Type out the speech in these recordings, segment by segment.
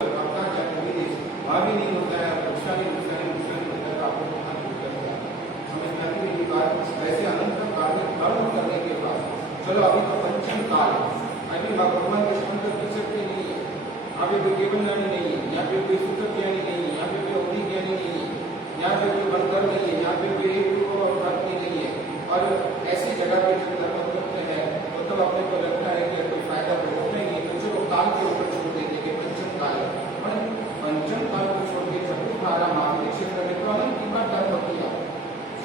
अपना जन्मदिन भाभी नहीं होता है, दूसरा नहीं होता है तो आपको कहाँ दूर करता है। समझ में आती है ये बात। ऐसे अनंत काल में कर्म करने के बाद चलो अभी तो पंचम काल है, अभी भगवान के शब्द कर सकते नहीं है, अभी कोई केवल ज्ञानी नहीं है, यहाँ पे कोई सूत्र ज्ञानी नहीं है, यहाँ पे कोई अवधि ज्ञानी नहीं है, यहाँ पे कोई बनकर नहीं है, यहाँ पे कोई एक और भक्ति नहीं है। और ऐसी जगह पे जब धर्म करते हैं तो तब अपने को लगता है कि कोई फायदा तो नहीं है, तो चलो काल के ऊपर छोड़ देते कि पंचम काल है। और पंचम काल को छोड़ के चतुर्धारा महावीर क्षेत्र में तो अनंत की बात कर्म किया,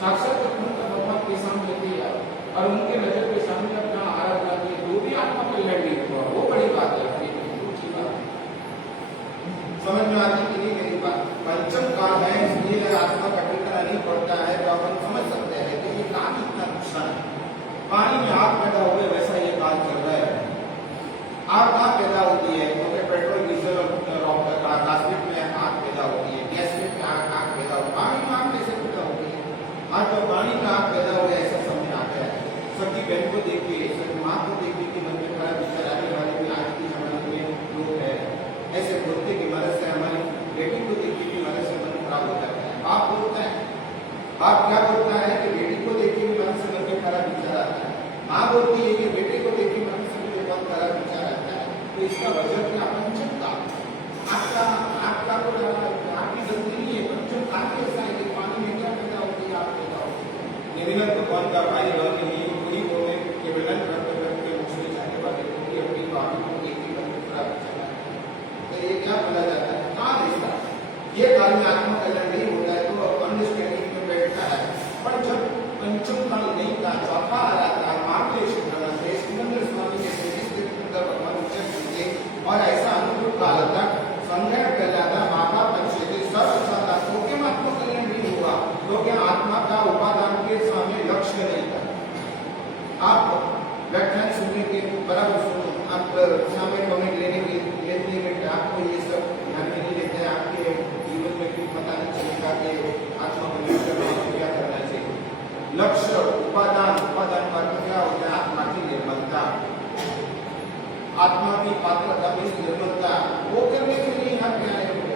साक्षात भगवान के सामने किया और उनके नजर के सामने अपना आराधना की, जो भी आत्मा कल्याण नहीं हुआ वो बड़ी बात है। समझ में आती कि नहीं मेरी बात? पंचम काल है इसलिए आत्मा का ठिकाना नहीं पड़ता है तो अपन समझ सकते हैं कि ये काल कितना नुकसान है। पानी में आग पैदा हुए वैसा ये काल चल रहा है। आग कहाँ पैदा होती है? क्योंकि पेट्रोल डीजल और रासायनिक में आग पैदा होती है, गैस में आग पैदा होती है, पानी में आग कैसे पैदा होती है? आज तो पानी में आग पैदा हुआ ऐसा समझ आ गया है। सबकी बहन को देखिए, सबकी माँ को देखिए कि मन में खराब विचार आने वाले भी आज की जमाने में लोग है ऐसे बोलते की मदद से हमारी बेटी को देखने की मदद से मन खराब हो जाता है। बाप बोलता है, बाप क्या बोलता है कि बेटी को देखने की मन से मन में खराब विचार आता है, माँ बोलती है कि बेटे को देखने मन से मन खराब विचार आता है। तो इसका वजह क्या? पंचम काल। आपका को आपकी गलती नहीं है, पंचम काल कैसा है कि पानी में क्या पैदा होती है, आप पैदा होती है। निरंतर भगवान का भाई बहन नहीं पूरी को में के विलन करते मुझे जाने वाले पूरी अपनी बात को एक ही मन में खराब विचार ये क्या बोला जाता है? कहाँ देखता है ये काल में आत्मा कल्याण नहीं होता है तो अंडरस्टैंडिंग में बैठता है। पर जब पंचम काल नहीं था, चौथा आ जाता है मार्गलेश सुरेंद्र स्वामी के भगवान उच्चते और ऐसा अनुकूल काल तक संग्रह कर जाता माता पंचेती सर्वसाधा तो क्या आत्मा कल्याण नहीं हुआ क्योंकि आत्मा का उपादान के सामने लक्ष्य नहीं था। आप व्याख्यान सुनने के बराबर सुनो, आप सामने कमेंट लेने के आपको ये सब ध्यान में नहीं देते हैं, आपके जीवन में कुछ पता नहीं चलेगा कि आत्मा को क्या करना चाहिए। लक्ष्य उपादान का क्या होता है? आत्मा की निर्मलता, आत्मा की पात्रता में निर्मलता वो करने के लिए यहाँ पे आए हुए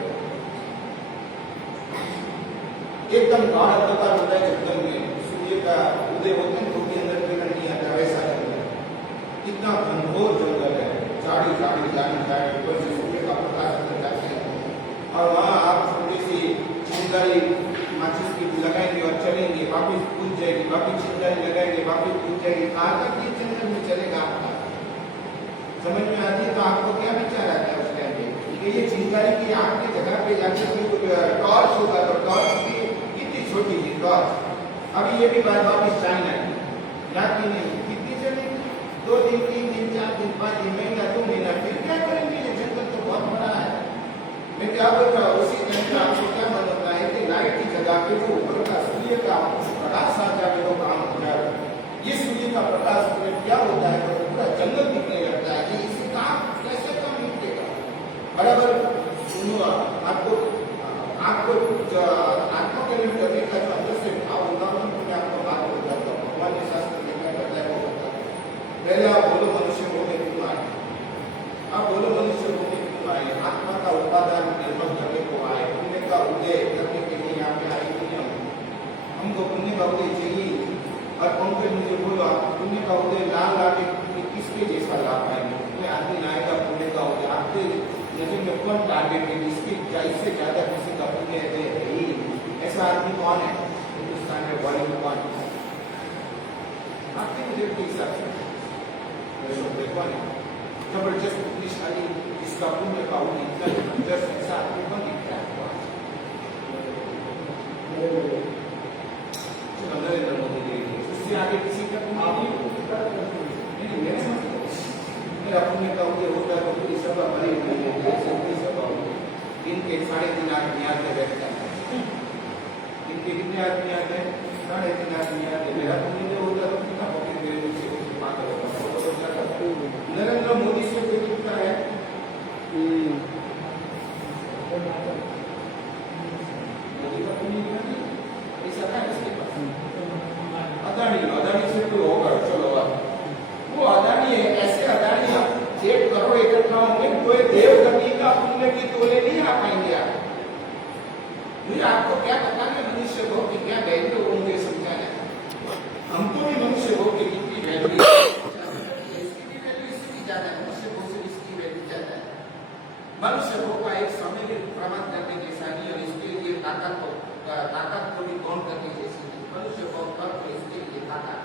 एकदम गाढ़ अंधकार होता है जंगल में, सूर्य का उदय होते हैं तो भी अंदर किरण नहीं आता, वैसा जंगल कितना घनघोर जंगल है, झाड़ी ऊपर से सूर्य का प्रकाश अंदर जाते हैं और वहाँ आप छोटी सी चिंगारी माचिस की लगाएंगे और चलेंगे, वापिस कूद जाएगी, वापिस चिंगारी लगाएंगे, वापिस कूद जाएगी, कहाँ तक ये जंगल में चलेगा आपका? समझ में आती है? तो आपको क्या विचार आता है उस टाइम पे कि ये चिंगारी की आग की जगह पे जाके टॉर्च होगा तो टॉर्च की कितनी छोटी थी टॉर्च, अभी ये भी वापिस चाइना याद की नहीं कितनी चलेगी? 2 दिन 3 दिन 4 दिन 5 दिन महीना 2 महीना फिर क्या करेंगे? ये जंगल तो बहुत बड़ा है। मैं क्या बोल रहा हूँ उसी टाइम पे आपको क्या मन होता है कि लाइट की जगह पे जो ऊपर का सूर्य का प्रकाश आ जाए तो काम हो जाए। ये सूर्य का प्रकाश क्या होता है तो पूरा जंगल दिखने लगता है कि इसे काम कैसे काम निकलेगा। बराबर सुनो, आपको आत्मा के लिए करने का जो अंदर से भाव होगा मैं आपको बात हो जाता हूँ। भगवान के शास्त्र में क्या करता है वो होता है। पहले आप बोलो मनुष्य होने क्यों आए? आप बोलो मनुष्य होने क्यों आए? आत्मा का उपादान निर्भर करने को आए, पुण्य का उदय करने के लिए यहाँ पे आए नहीं हमको पुण्य का उदय चाहिए। और पंकज मुझे बोलो पुण्य का उदय लाल लागे किसके जैसा लाभ पाएंगे? कोई आदमी लाएगा पुण्य का उदय, आपके नजर में कौन टारगेट है जिसकी इससे ज्यादा किसी का पुण्य है? ऐसा आदमी कौन है हिंदुस्तान में? बॉलीवुड कौन? आपके नजर के हिसाब से जबरदस्त पुण्यशाली इसका पुण्य का इतना जबरदस्त ऐसा आदमी कौन दिखता है? नरेंद्र मोदी जी, उससे आगे किसी का मेरा पुण्य का उदय होता है तो पूरी सभा भरी हुई है, सभा इनके 3.5 आदमी आते बैठता है, इनके कितने आदमी आते हैं? 3.5 आदमी आते। मेरा पुण्य होता तो कितना नरेंद्र मोदी से कोई दिखता है? मोदी का पुण्य नहीं ऐसा है इसके पास। अदानी बोले नहीं आ पाएंगे आप। मुझे आपको क्या बताना मनुष्य को कि क्या वैल्यू होंगे समझाना। हमको भी मनुष्य को कि कितनी वैल्यू इसकी भी वैल्यू इसकी ज्यादा है, मनुष्य को से इसकी वैल्यू ज्यादा है। मनुष्य को का एक समय में प्रमाण करने के साथ और इसके लिए ताकत को भी कौन करने जैसी मनुष्य को कर तो इसके लिए ताकत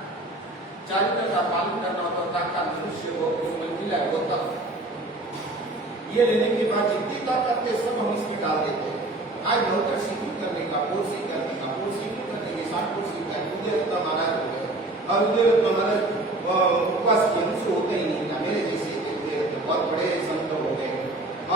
चारित्र का पालन करना होता ताकत मनुष्य को उसमें मिला होता। ये लेने के बाद जितनी ताकत है सब हम इसमें डाल देते हैं। आज नौकर सीखी करने का कोर्स करने के साथ कोर्स सीखा है। उदयरत्न महाराज हो गए और उदयरत्न महाराज उपवास के अनुसार होते ही नहीं था, मेरे जैसे उदयरत्न बहुत बड़े संत हो गए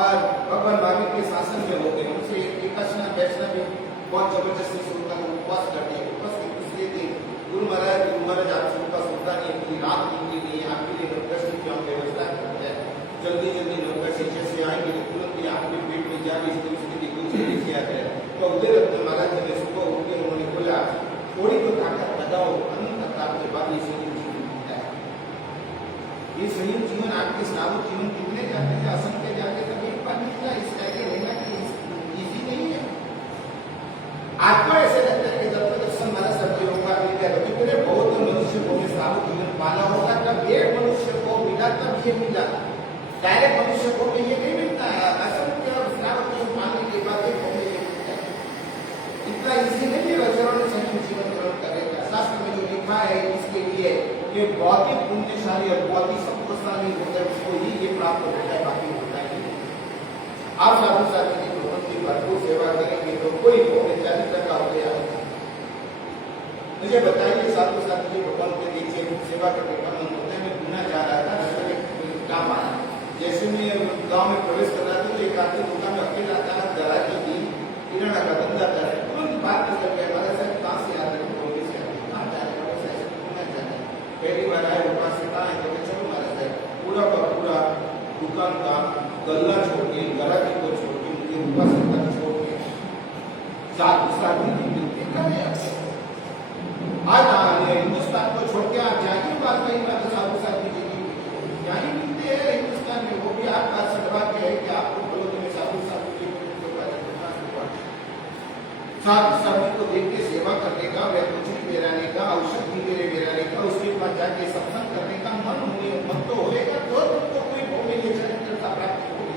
और भगवान भाभी के शासन में हो गए। उनसे एकादशी बैठना भी बहुत जबरदस्ती से होता है, उपवास करते हैं। उपवास के दूसरे दिन गुरु महाराज आपसे उपवास होता नहीं है, रात निकली नहीं है, आपके लिए नौकर की हम व्यवस्था करते हैं। जल्दी नौकर से जैसे आएंगे तो तुरंत ही आपके पेट में जाके इसकी स्थिति दूसरी किया जाए। तो उदयरत्न महाराज ने सुबह उठ के उन्होंने बोला थोड़ी तो ताकत लगाओ, अनंत ताकत के बाद ये संयम जीवन मिलता है। ये संयम जीवन आपके साधु जीवन कितने जाते हैं, असंख्य जाते तब एक बार मिलता है। इस तरह रहना इजी नहीं है। आपको ऐसे लगता है कि जब तक दर्शन महाराज सब लोगों का मिल गया तो पूरे बहुत मनुष्य को साधु जीवन पाला होगा, तब एक मनुष्य को मिला तब ये मिला। डायरेक्ट मनुष्य को भी ये नहीं मिलता है, असंख्य श्रावक मानने के बाद इतना इजी नहीं है वज्रों ने संयम जीवन ग्रहण करेगा। शास्त्र में जो लिखा है इसके लिए कि बहुत ही पुण्यशाली और बहुत ही सत्वशाली होता है, उसको ही ये प्राप्त होता है, बाकी होता है नहीं। आप साधु साथी की भगवान की भरपूर सेवा करेंगे तो कोई चारित्र का हो गया। मुझे बताइए साधु साथी के भगवान के नीचे सेवा करने का मन होता है। मैं गुना जा रहा था, काम आया, जैसे मैं गांव में प्रवेश कर रहा था तो एक आदमी दुकान में अकेला था, जरा जो थी किराना का धंधा कर रहा है। तुरंत बात कर गया, हमारे साथ कहाँ से आ रहे हो, कहाँ जा रहे हो, ऐसे घूमना जाना है, पहली बार आए वहां से कहाँ है, तो चलो हमारे साथ पूरा का पूरा दुकान का गल्ला छोड़ के गराकी को छोड़ के मुझे ऊपर से छोड़ के साधु साधु की मिलती करे। आज हिंदुस्तान को छोड़ के आप जाइए बात कही बात साधु साधु जी यहाँ ही मिलते हैं हिंदुस्तान में, वो भी आपका सदभाग्य है कि आपको बोलो में साधु साधु जी साधु साधु को देख के सेवा करने का, वह कुछ भी रहने का, औषधि मेरे रहने का, उसके पास जाके सत्संग करने का मन तो होगा तो तुमको कोई भौमिक चरित्र का प्राप्ति होगी।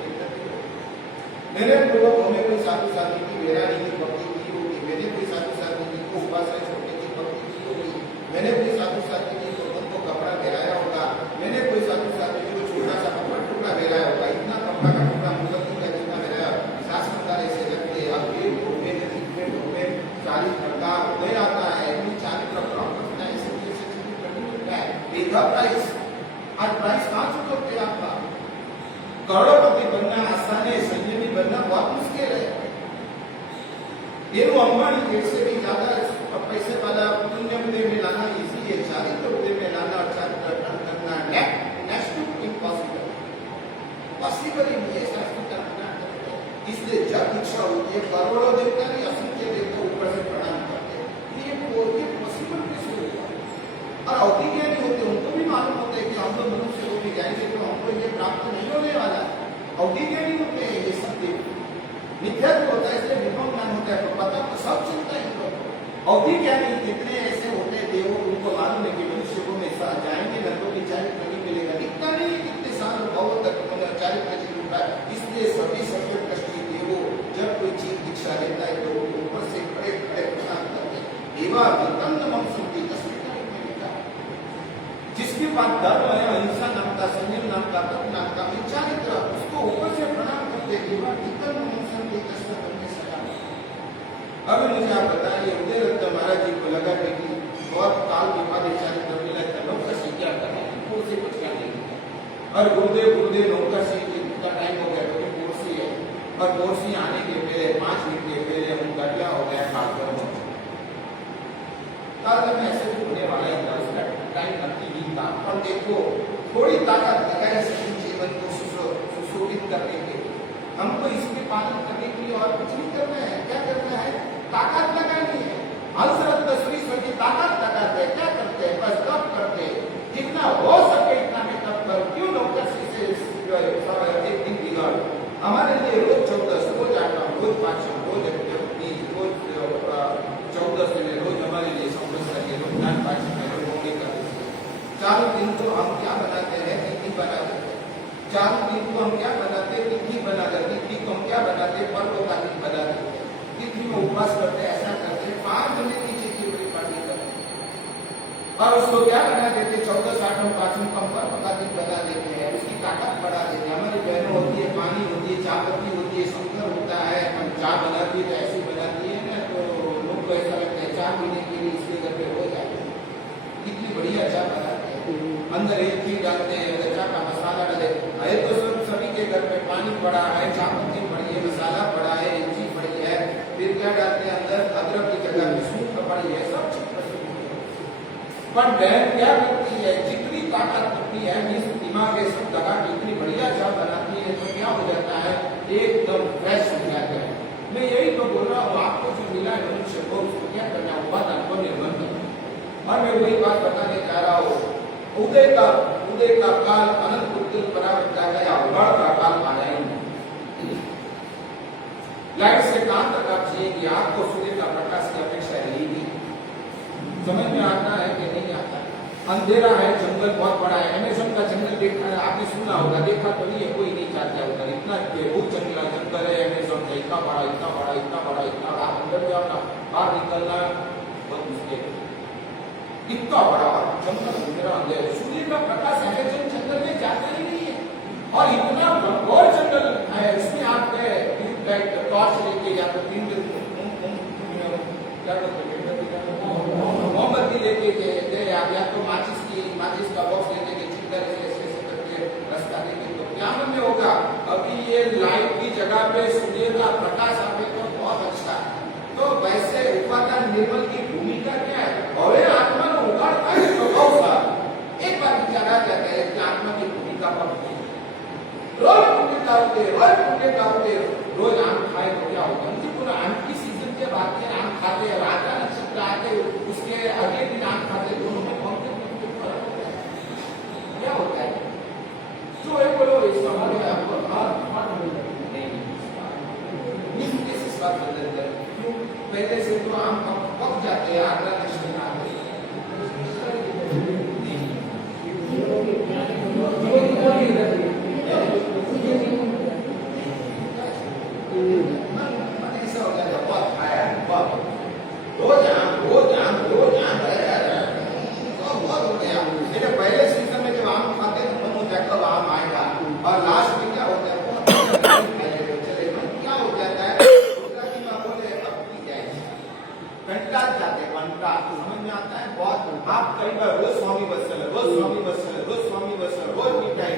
मेरे पूर्वक हमें कोई साधु साधु की वेरानी की भक्ति की होगी, मैंने कोई साधु साधु जी को उपासना छोड़ने की भक्ति की होगी, मैंने कोई साधु साधु जी को उनको कपड़ा पहनाया होगा, मैंने कोई साधु साधु जी को छोटा सा कपड़ा टुकड़ा पहनाया होगा, इतना कपड़ा का टुकड़ा मूर्ति का जितना मेरा शास्त्रकार ऐसे लगते अब ये ढोबे ढोबे 40 घंटा उदय आता है, 40 होता है, प्राइस आज प्राइस कहाँ चुकते आपका। करोड़पति बनना आसान है, संयमी बनना बहुत मुश्किल है। ये अंबानी जैसे भी ज्यादा पैसे वाला पुण्य में लाना इजी है, चारित्र में लाना और चारित्र करना नेक्स्ट टू इम्पॉसिबल, पॉसिबल ही नहीं है शास्त्र करना। इसलिए जब इच्छा होती है करोड़ों देवता नहीं असंख्य देवता ऊपर से प्रणाम करते हैं, ये पॉसिबल कैसे होगा। और अवधिज्ञानी होते उनको भी मालूम होता है कि हम लोग मनुष्य को भी जाएंगे तो हमको ये प्राप्त नहीं होने वाला। अवधिज्ञानी होते हैं ये सब मिथ्यात्व होता है, इसलिए विभव ज्ञान होता है, तो पता तो सब चलता है इनको। अवधिज्ञानी कितने ऐसे होते हैं देवों, उनको मालूम है कि मनुष्य को में जाएंगे नरकों की चारित्र नहीं मिलेगा, दिखता नहीं है कितने साल भाव तक चारित्र होता है। इसलिए सभी सभ्य दृष्टि देवो जब कोई चीज दीक्षा लेता है तो ऊपर से खड़े खड़े प्रणाम करते हैं। एवं वितन्न मम सुनती जिसके पास धर्म है, अहिंसा नाम का, संयम नाम का, तप नाम का चारित्र, उसको ऊपर से प्रणाम करते अब मुझे आप बताइए उदयरत्न महाराज जी को लगा कि बहुत काल के बाद चारित्र मिला था, नौकर से क्या करना है, से कुछ क्या नहीं। और गुरुदेव नौकर से का टाइम हो गया क्योंकि कोर्सी है, और कोर्सी आने के पहले 5 मिनट के पहले उनका क्या हो गया काल में ऐसे भी होने वाला ही था, उसका टाइम नक्की नहीं था। और देखो थोड़ी ताकत लगाए जीवन को सुशोभित करने के, हमको इसके पालन करने के लिए और कुछ नहीं करना है। क्या करना है, ताकत लगानी है। हजरत दसवीं की ताकत लगाते हैं, क्या करते हैं, बस तप करते हैं, जितना हो सके इतना में तप करो। क्यों नौकर से एक दिन बिगाड़ो, हमारे लिए रोज 14 और उसको क्या बना देते, 14-60 पाचन कम पर बना देते हैं, उसकी ताकत बढ़ा देते हैं। हमारी बहनों होती है, पानी होती है, चाय पत्ती होती है, शंकर होता है, हम चाय बनाती है तो ऐसी बनाती है ना, तो लोग को ऐसा लगता है 4 महीने के लिए इसके घर पे हो जाए, कितनी बढ़िया चाय बनाते हैं। अंदर एक चीज डालते हैं, अंदर चाय का मसाला डाले, अरे तो सभी के घर पे पानी पड़ा है, चाय पत्ती पड़ी है, मसाला पड़ा है, इलायची पड़ी है, फिर क्या डालते हैं अंदर, अदरक की जगह में सूंठ पड़ी है, सब चीज। पर बहन क्या करती है, जितनी ताकत होती है, दिमाग ये सब लगा के इतनी बढ़िया चाय बनाती है, तो क्या हो जाता है, एकदम फ्रेश हो जाता है। मैं यही तो बोल रहा हूँ, आपको जो मिला है मनुष्य को, उसको क्या करना है, बात आपको निर्भर करना। और मैं वही बात बताने जा रहा हूँ, उदय का काल अनंत उद्दल परावर्ता गया, उबाड़ का काल आ रहा है। लाइट से काम तक आप जिएगी, आपको सूर्य का प्रकाश की अपेक्षा रहेगी। समझ में आता है कि नहीं आता? अंधेरा है, जंगल बहुत बड़ा है, अमेज़न का जंगल देखा है आपने, सुना होगा, देखा तो नहीं है, कोई नहीं चाहता उधर, इतना बहुत जंगल है अमेज़न का, इतना बड़ा इतना बड़ा इतना बड़ा इतना बड़ा, अंदर जाओ ना, बाहर निकलना बहुत मुश्किल है, इतना बड़ा जंगल, अंधेरा अंधेरा, सूर्य का प्रकाश अमेज़न जंगल में जाता ही नहीं है। और इतना और जंगल है, इसमें आप गए टॉर्च लेके या तो मोमबत्ती लेके गए आप, या तो माचिस का बॉक्स लेके गए, चिंता ऐसे करके रास्ता देखे, तो क्या मन में होगा, अभी ये लाइट की जगह पे सूर्य का प्रकाश आवे तो बहुत अच्छा है। तो वैसे उपादान निर्मल की भूमिका क्या है, और आत्मा को उगाड़ता है तो बहुत सारा एक बार विचार आ जाता है कि आत्मा की भूमिका पर रोज पुण्य खाते, रोज आम खाए तो क्या होगा, मुझे पूरा आम की सीजन के बाद में आम खाते हैं, राजा नक्षत्र आते उसके अगले दिन आम खाते, दोनों में कौन से फर्क होता है, क्या होता है? जो है बोलो इस समय में आपको इस बात बदल जाए, क्यों पहले से तो आम पक जाते हैं, आगरा नक्षत्र आते पहले सीजन में जब आम खाते तो मन होता है कब आम आएगा, और लास्ट में क्या होता है, चले क्या हो जाता है, घंटा जाते घंटा, समझ में आता है बहुत। आप कई बार रोज स्वामी वत्सल, रोज मिठाई,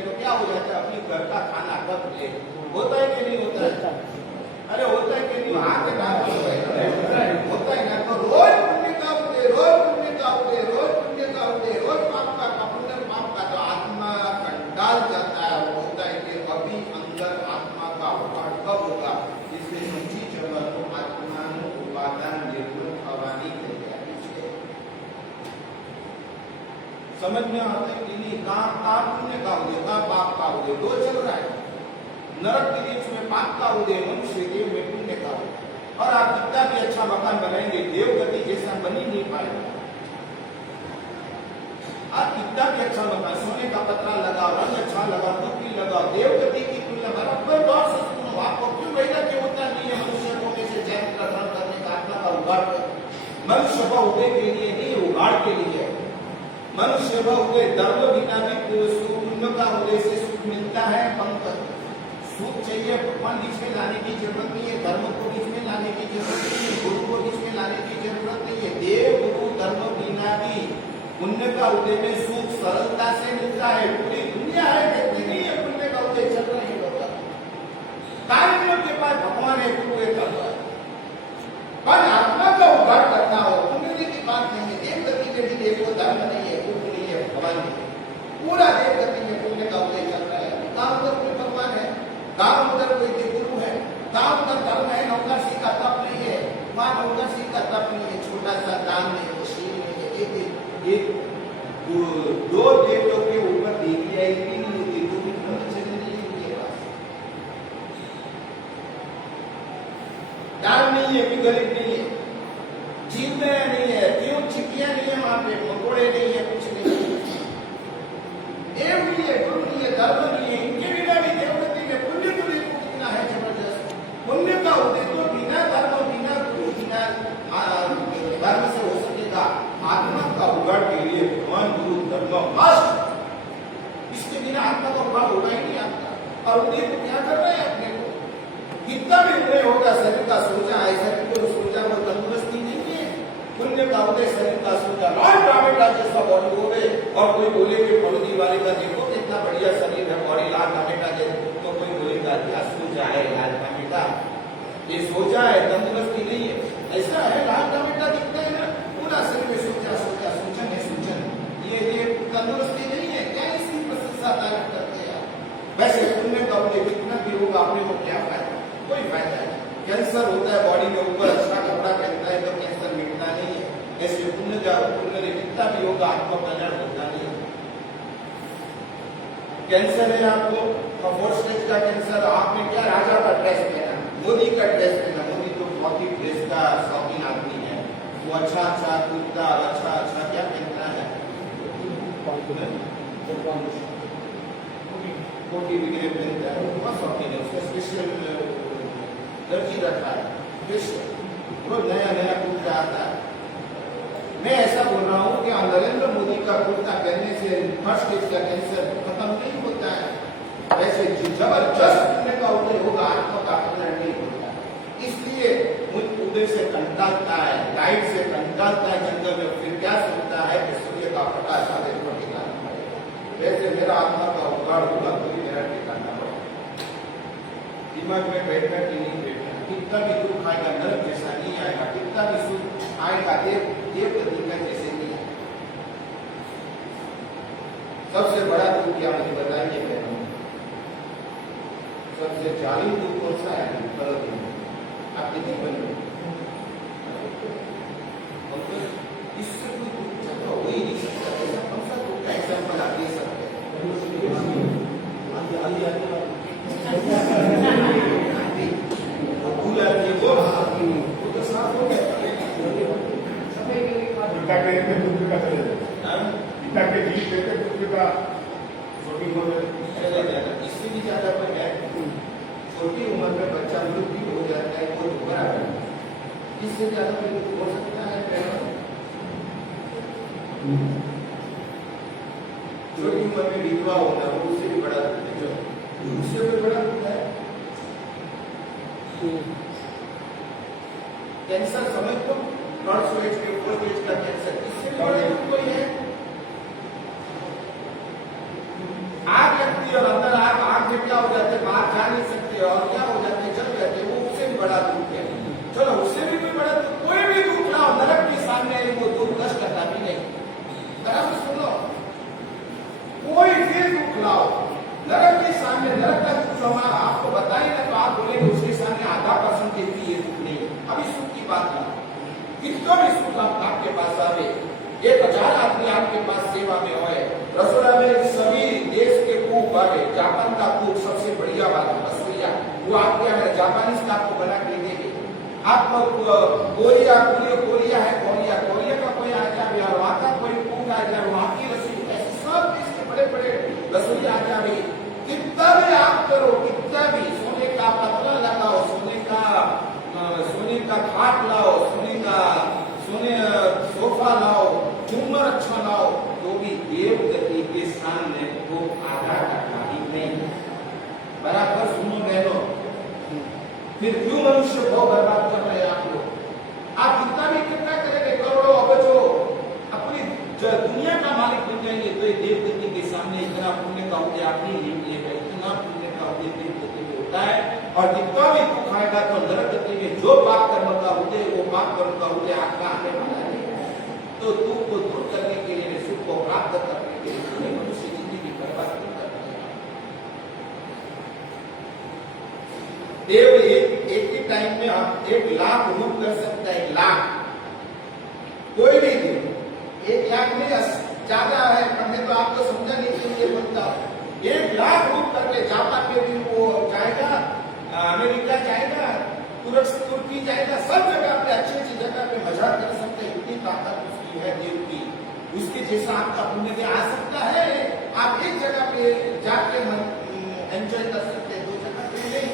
तो क्या हो जाता है, अपने घर का खाना कब ले, होता है कि नहीं होता है? अरे होता है कि नहीं, हाथ होता है ना, तो रोज पुण्य का उदय, रोज पाप का तो आत्मा कंटाल जाता है, होता है कि अभी अंदर आत्मा का उपाड़ कब होगा, इसलिए समझी जगह तो आत्मा उपादान निर्गुण भवानी समझ में आता है कि नहीं, कहाँ पुण्य का उदय, कहाँ पाप का उदय, दो चल रहा है, नरक के बीच में पाप का उदय, मनुष्य देव में पुण्य का उदय। और आप कितना भी अच्छा मकान बनाएंगे, देवगति जैसा बन ही नहीं पाएगा। आप कितना भी अच्छा मकान, सोने का पत्रा लगाओ, रंग अच्छा लगाओ, पुट्टी लगाओ, देवगति की तुलना बराबर दौर से सुनो, आपको क्यों वैदा के होता नहीं है, मनुष्य को कैसे चरित्र ग्रहण करने का आत्मा का उगाड़ कर, मनुष्य का उदय के लिए नहीं, उगाड़ के लिए। मनुष्य का उदय धर्म बिना भी पुण्य का उदय से सुख मिलता है, पंकज सुख चाहिए, भगवान बीच में लाने की जरूरत नहीं है, धर्म को बीच में लाने की जरूरत नहीं है, गुरु को बीच में लाने की जरूरत नहीं है, देव गुरु धर्म बिना भी पुण्य का उदय में सुख सरलता से मिलता है। पूरी दुनिया है कहते नहीं है, पुण्य का उदय चल रही होगा, कार्यों के पास भगवान है, गुरु है, पर आत्मा का उद्धार करना हो, पुण्य की बात नहीं है, देव गति में भी देखो धर्म नहीं है, गुरु नहीं है, भगवान नहीं, पूरा देव गति में पुण्य का उदय चल रहा है। गांव उधर कोई भगवान है, गांव उधर कोई गुरु है, गांव उधर धर्म है, नौकरसी का तप नहीं है, वहां नौकरसी का तप नहीं है, छोटा सा दान नहीं है, शील नहीं है, एक दो देवों के ऊपर देवी आएगी नहीं होती, दो भी ब्रह्मचर्य नहीं है उनके पास, दान नहीं है, गरीब नहीं है, जीवते नहीं है, क्यों चिकिया नहीं है, वहां पे मकोड़े नहीं है, कुछ नहीं है, देव नहीं है, गुरु नहीं है, धर्म नहीं है, इनके बिना भी देवगति में पुण्य को देखो कितना है जबरदस्त। पुण्य का उदय तो बिना धर्म, बिना गुरु, बिना धर्म से हो सकेगा, आत्मा का उगड़ शरीर का सोचा है, शरीर को सोचा वो तंदुरुस्ती नहीं है। पुण्य का उदय शरीर का सोचा लाल टमाटा जैसा बॉडी हो गए और कोई बोले कि फलोदी वाले का देखो कितना बढ़िया शरीर है, बॉडी लाल टमाटा जैसे, तो कोई बोलेगा क्या सोचा है लाल टमाटा, ये सोचा है, तंदुरुस्ती नहीं है। ऐसा है लाल टमाटा दिखता है ना, पूरा शरीर में सोचा सोचा सोचन है सोचन, ये तंदुरुस्ती नहीं है। क्या इसकी प्रशंसा तारीफ करते हैं? वैसे पुण्य का उदय कितना भी होगा अपने को क्या फायदा, कोई फायदा नहीं। कैंसर होता है बॉडी के ऊपर, अच्छा कपड़ा पहनता है तो कैंसर मिटता नहीं है। ऐसे पुण्य कितना भी होगा आपको कल्याण होता नहीं है। कैंसर है आपको, फोर्थ स्टेज का कैंसर, आपने क्या राजा का ड्रेस पहना, मोदी का ड्रेस पहना। मोदी तो बहुत ही ड्रेस का शौकीन आदमी है, वो अच्छा अच्छा कुर्ता अच्छा अच्छा क्या पहनता है, कोटी वगैरह पहनता है, बहुत शौकीन है, उसका स्पेशल दर्जी रखा है, रोज नया नया कुर्ता आता है। मैं ऐसा बोल रहा हूँ कि नरेंद्र मोदी का कुर्ता पहनने से फर्स्ट स्टेज का कैंसर खत्म नहीं होता है। वैसे जबरदस्त पुण्य का उदय होगा, आत्मा का कल्याण नहीं होता। इसलिए मुझ उदय से कंटालता है, लाइट से कंटालता है जंगल में, फिर क्या सोचता है कि सूर्य का प्रकाश आगे को निकालना है। वैसे मेरा आत्मा का उगाड़ होगा, कोई मेरा ठिकाना हो, दिमाग में बैठना कि नहीं बैठना, कितना भी दुख आएगा नरक जैसा नहीं आएगा, कितना भी सुख आएगा देव प्रतिज्ञा जैसे नहीं आएगा। सबसे बड़ा दुख क्या मुझे बताइए, सबसे जालिम दुख कौन सा है आपके जीवन में? इससे कोई दुख ज्यादा हो ही नहीं सकता। कौन सा दुख का एग्जाम्पल आप दे सकते हैं? तो साफ हो गया। इससे भी ज्यादा पर है, छोटी उम्र में बच्चा मृत्यु हो जाता है, कोई बराबर, इससे ज्यादा कोई हो सकता है? छोटी उम्र में विधवा होना उससे भी बड़ा दुख है, उससे भी बड़ा दुख है। कैंसर समझ तो थर्ड स्टेज के फोर्थ स्टेज का कैंसर, इससे भी बड़ा दुख कोई है? आग लगती है और अंदर आग में क्या हो जाते हैं, बाहर जा नहीं सकते और क्या हो जाते हैं, जल जाते हैं, वो उससे भी बड़ा दुख है। चलो उससे भी कोई बड़ा दुख, कोई भी दुख लाओ नरक के सामने वो दुख कष्ट करता भी नहीं। तरफ सुनो, कोई भी दुख लाओ नरक के सामने, नरक का दुख हमारा आपको बताइए ना तो आप बोलेंगे उसके सामने आधा % देती ये दुख नहीं। अभी सुख की बात ना, कितना भी सुख आपके पास आवे, 1000 आदमी आपके पास सेवा में होए, रसोड़ा में सभी देश के कुक आवे, जापान का कुक सबसे बढ़िया बात है रसोईया, वो आपके यहाँ जापानीज का आपको बना के देंगे। आप कोरिया है, कोरिया का कोई आ जाए और वहाँ का कोई कुक आ जाए, वहाँ की रसोई, ऐसे सब देश के बड़े बड़े रसोई आ जाए। कितना भी आप करो, कितना भी सोने का पतला लगाओ, सोने का खाट लाओ, सोने सोफा लाओ, झूमर अच्छा लाओ, तो भी देव गति के सामने वो आधा टका ही नहीं। बराबर सुनो बहनों, फिर क्यों मनुष्य बहुत बर्बाद कर रहे हैं आप लोग? आप कितना भी इकट्ठा करेंगे, करोड़ों अबजों, अपनी दुनिया का मालिक बन जाएंगे, तो देव गति के सामने इतना पुण्य का उदय आप नहीं लेंगे, इतना पुण्य का उदय देव गति में होता है। और जितना भी दुख आएगा तो नरक गति में जो पाप कर्म का उदय, वो पाप कर्म का उदय आपका आने वाला है। तो दुख को दूर करने के लिए, सुख को प्राप्त करने के लिए मनुष्य जिंदगी बर्बाद नहीं करते हैं। देव एक ही टाइम में आप 1 लाख रूप कर सकता है, 1 लाख, कोई भी देव 1 लाख में ज्यादा है, हमने तो आपको समझा नहीं कि ये बोलता 1 लाख रूप करके जापान में भी वो जाएगा, अमेरिका जाएगा, तुर्की जाएगा, सब जगह पे अच्छी अच्छी जगह पे मजाक कर सकते हैं। इतनी ताकत उसकी है देव की, उसके जैसा आपका पुण्य आ सकता है। आप एक जगह पे जाके एंजॉय कर सकते हैं, 2 जगह पे नहीं,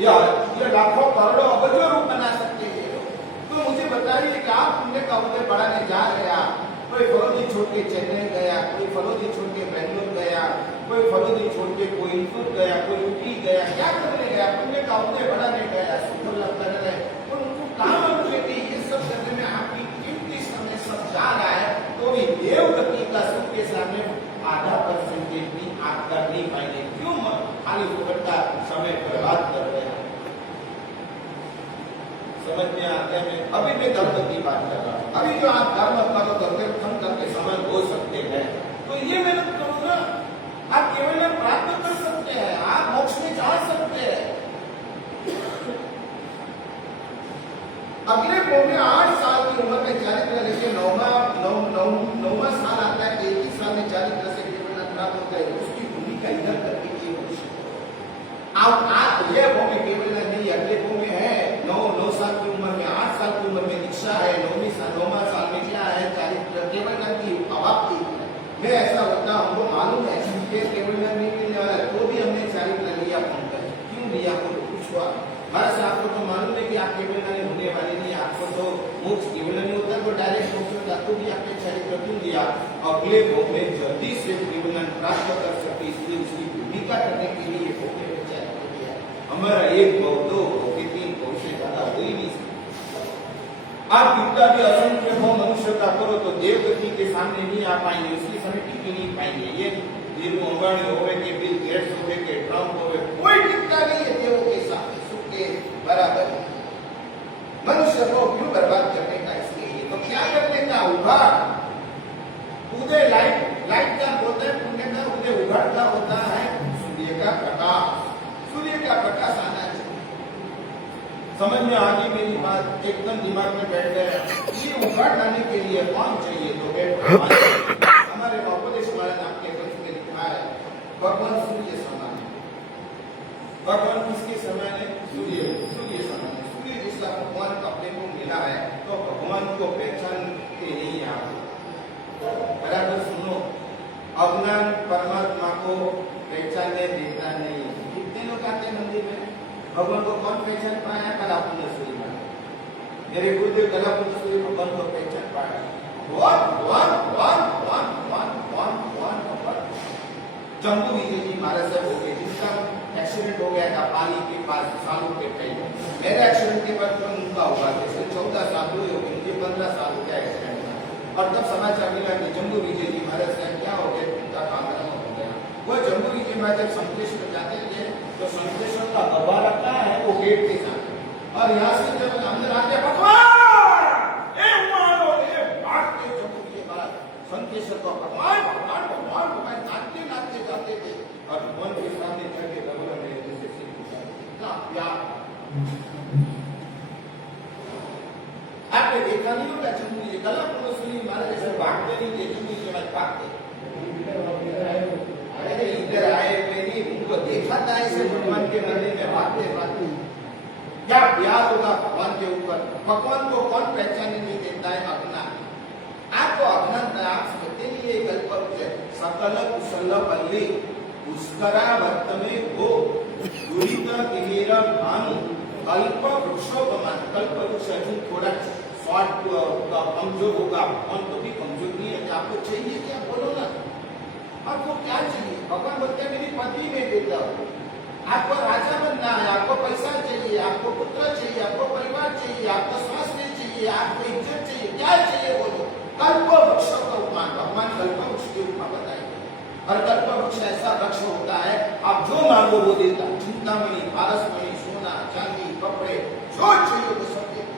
या लाखों करोड़ों अबजों रूप बना सकते हैं। तो मुझे बताइए कि आप पुण्य का उदय बढ़ाने जा रहे हैं। कोई फलोदी छोड़ के चेन्नई गया, कोई फलोदी छोड़ के बेंगलोर गया, कोई फलोदी छोड़ के कोयंबटूर गया, कोई यूपी गया, क्या करने गया? पुण्य का उदय बढ़ाने गया, सुख करने समझ में आता है। अभी मैं धर्म की बात कर रहा हूँ। अभी जो आप धर्म करो तो खत्म करके समझ हो सकते हैं, तो ये मेहनत करो ना, आप केवल प्राप्त कर सकते हैं, आप मोक्ष में जा सकते हैं। अगले में 8 साल की उम्र में चारित्र लेके नौवा साल आता है, 21 साल में चारित्र से केवल प्राप्त होता है। उसकी भूमिका इधर करके आप ये वो में केवल नहीं, अगले वो में है 9 साल की उम्र में, 8 साल की उम्र में दीक्षा है, 9वां साल में क्या है, चारित्र केवल की अभाव की। मैं ऐसा होता हमको मालूम है कि केवल नहीं मिलने वाला, तो भी हमने चारित्र लिया। फोन कर क्यों लिया, आपको पूछो। हमारा से आपको तो मालूम है कि आप केवल नहीं होने वाले नहीं, आपको तो मोक्ष केवल नहीं होता, तो डायरेक्ट मोक्ष होता, तो भी आपने चारित्र क्यों लिया। अगले वो में जल्दी से केवल प्राप्त कर सके, इसलिए उसकी भूमिका करने के लिए हमारा 1 भाव 2 भाव 3 भाव से ज्यादा हो ही नहीं सकता। आप कितना भी असंख्य भाव मनुष्य का करो तो देवगति के सामने नहीं आ पाएंगे, उसकी समिति के नहीं पाएंगे। ये धीरू अंबानी होवे के बिल गेट्स होवे के ट्रम्प होवे, कोई टिकता नहीं है देवों के सामने, सुख के बराबर। मनुष्य को क्यों बर्बाद करने का, इसलिए तो क्या करने का, उघाड़ उदय लाइट का होता है, पुण्य का उदय उघाड़ का होता है सूर्य का प्रकाश, सूर्य का प्रकाश आना चाहिए। समझ में आ गई मेरी बात, एकदम दिमाग में बैठ गया। ये उघाड़ लाने के लिए कौन चाहिए, तो हमारे उपदेश महाराज आपके ग्रंथ में लिखा है, भगवान सूर्य समान है। भगवान किसके समान है, सूर्य समान है। सूर्य जिसका भगवान को अपने को मिला है, तो भगवान को पहचानते नहीं आप। बराबर सुनो, अज्ञान परमात्मा को पहचानने देता नहीं। कितने लोग आते हैं मंदिर में, भगवान को कौन पहचान पाया, कलापुंज सूर्य में। मेरे गुरुदेव कलापुंज सूर्य भगवान को पहचान पाया। जम्मू विजय जी महाराज साहब हो गए, जिनका एक्सीडेंट हो गया था पाली के पास सालों के पहले। मेरे एक्सीडेंट के बाद उनका हुआ, जैसे 14 साल हुए, मुझे 15 साल हो गया एक्सीडेंट में। और तब समाचार मिला कि जम्मू विजय जी महाराज साहब क्या हो गए, उनका काम खत्म हो गया। वो जम्मू विजय महाराज जब संकेश्वर जाते थे, तो संकेश्वर का गवा रखा है वो गेट के साथ, और यहाँ से जब अंदर आते भगवान संकेश्वर को भगवान नाचते जाते थे, और भगवान के सामने जाके भगवान ने जैसे आपने देखा नहीं होगा, जम्मू गला पुरुष महाराज जैसे भागते नहीं थे, जम्मू के बाद भागते। अरे इधर आए मेरी, उनको देखा था ऐसे भगवान के मंदिर में भागते भागते। क्या प्यार होगा भगवान के ऊपर। भगवान को कौन पहचानने नहीं देता है, अपना आपको अपना आप समझते नहीं। ये कल्प सकल कुशल बल्ली पुष्करा वर्त में हो दुरित किमेर भानु कल्प वृक्षोपमान। कल्प वृक्ष थोड़ा शॉर्ट कमजोर होगा, भगवान तो भी कमजोर नहीं है। आपको चाहिए क्या, बोलो ना, आपको क्या चाहिए। भगवान बोलते हैं मेरी पति में देता हूँ। आपको राजा बनना है, आपको पैसा चाहिए, आपको पुत्र चाहिए, आपको परिवार चाहिए, आपको स्वास्थ्य चाहिए, आपको इज्जत चाहिए, क्या चाहिए बोलो। कल्प वृक्ष का उपमान भगवान कल्प वृक्ष के रूप में बताएंगे। और कल्प वृक्ष ऐसा वृक्ष होता है, आप जो मांगो वो देता। चिंतामणि, पारसमणि, सोना चांदी कपड़े जो चाहिए वो सब देता।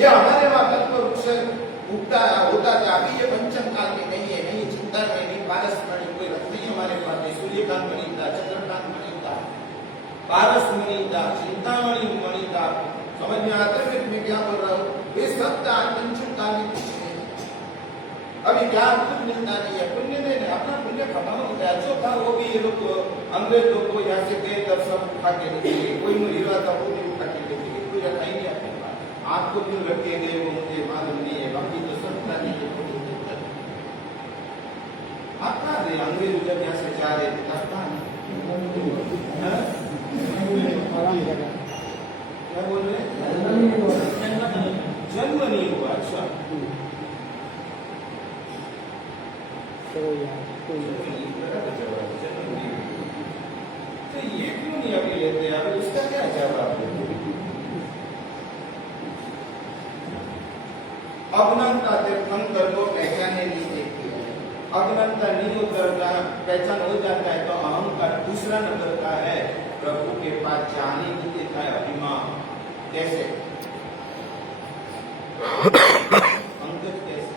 ये हमारे वहां कल्प वृक्ष उगता होता था। अभी ये पंचम काल में नहीं है, नहीं चिंतामणि पारसमणि कोई रख नहीं हमारे पास। सूर्यकांत मणि था, चंद्रकांत मणि था, पारसमणि था, चिंतामणि मणि था। समझ में आता है मैं क्या बोल रहा हूँ। वे सब पंचम काल में अभी क्या कुछ मिलता नहीं है। पुण्य ने अपना पुण्य खत्म हो गया, जो था वो भी ये लोग अंग्रेज लोग को यहाँ से गए तब सब उठा के निकले। कोई मरी रहा था वो भी उठा के निकले, कोई रखा ही नहीं अपने पास। आपको क्यों रखे गए वो मुझे मालूम नहीं है, बाकी तो सब नहीं है। आप कहाँ गए, अंग्रेज जब यहाँ से जा रहे थे क्या बोल रहे, जन्म नहीं हुआ। अच्छा तो ये क्यों नहीं अभी लेते, अभी उसका क्या जवाब है। अज्ञानता अंतर को पहचाने नहीं देती है। अज्ञानता नहीं उतरता, पहचान हो जाता है तो अहंकार दूसरा नंबर का है, प्रभु के पास जाने नहीं देता है अभिमान। कैसे पंकज कैसे?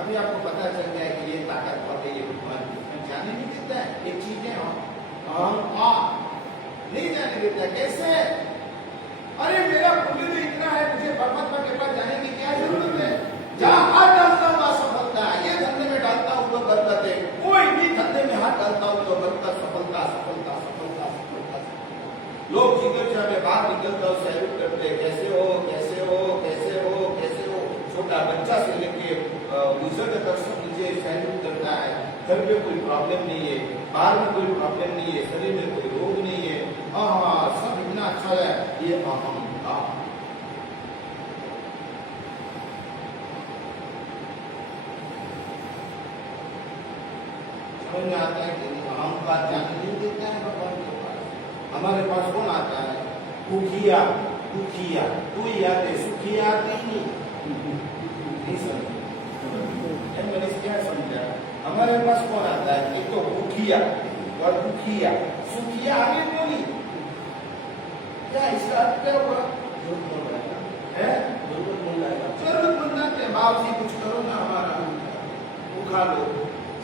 अभी आपको पता चल गया कि ये ताकत बहुत है, ये भगवान जाने नहीं देता है ये चीजें, नहीं जाने देता। कैसे? अरे मेरा पुण्य तो इतना है, मुझे परमात्मा के पास जाने की क्या जरूरत है? जहाँ हाथ डालता हूँ असफलता, ये धंधे में डालता हूँ तो बरकत है, कोई भी धंधे में हाथ डालता हूँ तो बरकत, सफलता सफलता सफलता सफलता। लोग जिगर में बाहर निकलता हूँ सैल्यूट करते हैं, कैसे हो कैसे हो कैसे हो कैसे हो। छोटा बच्चा से लेके बुजुर्ग तक सब मुझे सैल्यूट करता है। घर में कोई प्रॉब्लम नहीं है, बाहर में कोई प्रॉब्लम नहीं है, शरीर में कोई रोग नहीं है, सब इतना अच्छा है। ये अहंकार, समझ में आता है कि अहंकार जाने नहीं देता है भगवान के पास। हमारे पास कौन आता है? दुखिया, दुखिया तू ही आते, सुखिया आते ही नहीं समझ। मैंने क्या समझा? हमारे पास कौन आता है? एक तो भूखिया और दुखिया, सुखिया आगे क्यों नहीं? क्या इसका अर्थ क्या हुआ? जरूरतमंद के बाप जी कुछ करो ना, हमारा भूखा लोग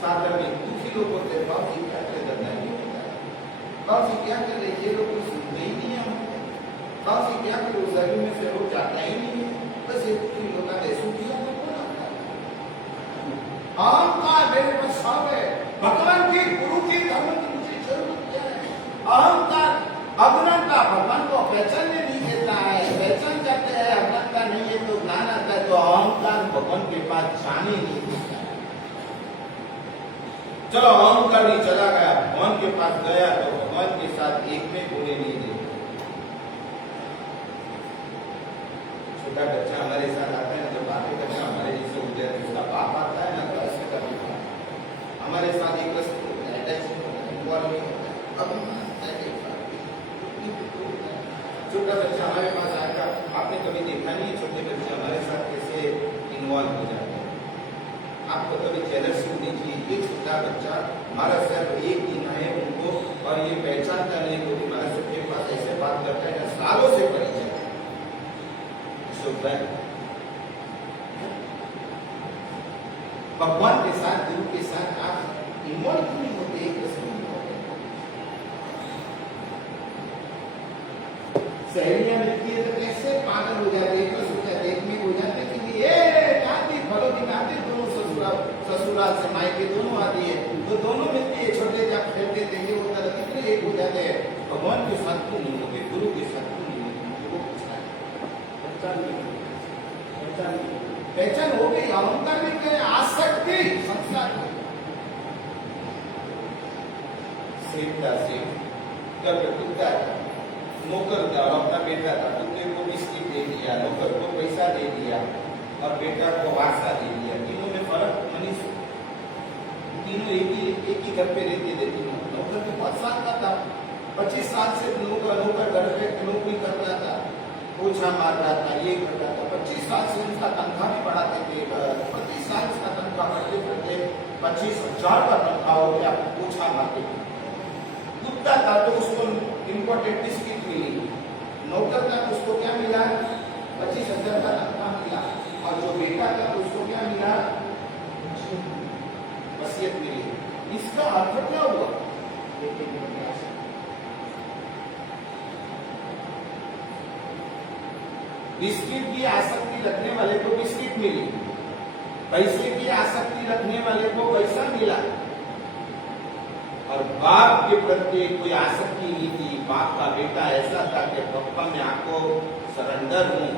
साधन में दुखी लोग होते, बाप जी क्या करे? धरना नहीं होता है, बाप जी क्या करे? ये लोग कुछ सुनते ही नहीं है, बाप जी क्या करे? उस जमीन में से लोग जाता ही नहीं है, बस ये दुखी लोग आते। सुखिया को कौन आता है? अहंकार मेरे पास सब है, भगवान की गुरु की धर्म की मुझे जरूरत क्या है? अहंकार अज्ञानता भगवान को पहचानने नहीं देता है, पहचान जाते हैं अज्ञानता नहीं है तो ज्ञान आता है, तो अहंकार भगवान के पास जाने नहीं देता है। चलो अहंकार भी चला गया, भगवान के पास गया तो भगवान के साथ एक में बोले नहीं देते। छोटा बच्चा हमारे साथ आता है, जब बातें करता है हमारे जैसे हो जाए, उसका बाप आता है ना तो ऐसे करना हमारे साथ एक छोटा बच्चा हमारे पास आएगा। आपने कभी देखा नहीं छोटे बच्चे हमारे साथ कैसे इन्वॉल्व हो जाते हैं? आपको कभी जेलसी होनी चाहिए। ये छोटा बच्चा हमारा सिर्फ एक दिन है उनको, और ये पहचानता नहीं कि हमारे सबके पास ऐसे बात करता है सालों से परिचय भगवान के साथ, गुरु के साथ आप इन्वॉल्व क्यों नहीं होते? सहेलियां मिलती है तो कैसे पागल हो जाते हैं, तो सोचा देखने हो जाते हैं कि ये आती फलो दिन आती, दोनों ससुराल से मायके दोनों आती है, तो दोनों मिलती है। छोटे जब खेलते थे ये होता है, कितने एक हो जाते हैं। भगवान के साथ क्यों नहीं होते? गुरु के साथ क्यों नहीं होते? वो पूछता है। पहचान हो गई, अहंकार में क्या है? आसक्ति संसार में। सेवता सेव कब कुत्ता नौकर था और अपना बेटा था, कुत्ते को बिस्किट दे दिया, नौकर को पैसा दे दिया और बेटा को वारसा दे दिया। तीनों में फर्क मनीष, तीनों एक ही घर पे रहते थे तीनों। नौकर तो 5 साल का था, 25 साल से नौकर घर पे नौकरी करता था, पोछा मार रहा था, ये करता था। 25 साल से उनका तनख्वाह भी बढ़ाते थे। 25 साल का तनख्वाह बढ़ते बढ़ते 25,000 का तनख्वाह हो गया, पोछा मारते थे। कुत्ता था तो उसको इम्पोर्टेंट बिस्किट मिली, नौकर था तो उसको क्या मिला? 25,000 का तनख्वाह मिला, और जो बेटा था तो उसको क्या मिला? वसीयत मिली। इसका अर्थ क्या हुआ? बिस्किट की आसक्ति रखने वाले को बिस्किट मिली, पैसे की आसक्ति रखने वाले को पैसा मिला, और बाप के प्रति कोई आसक्ति नहीं थी। बाप का बेटा ऐसा था कि पप्पा मैं आपको सरेंडर हूँ,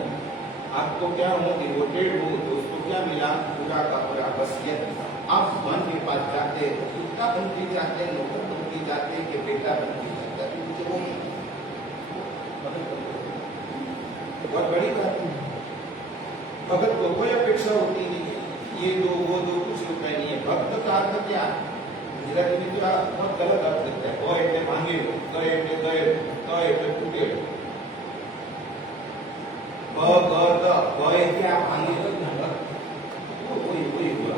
आपको क्या हूँ? डिवोटेड हूँ। तो उसको क्या मिला? पूरा का पूरा वसीयत। आप भगवान के पास जाते तो कुत्ता बनती जाते, नौकर बनती जाते, कि बेटा बनती जाता, वो बहुत बड़ी बात है। भगत को कोई अपेक्षा होती नहीं है, ये दो वो दो, कुछ रुपए नहीं है। भक्त का अर्थ क्या? गुजराती में क्या बहुत गलत अर्थ देता है। गो एटले मांगे, गए एटले गए, गए एटले टूटे। गए क्या मांगे तो वही हुआ।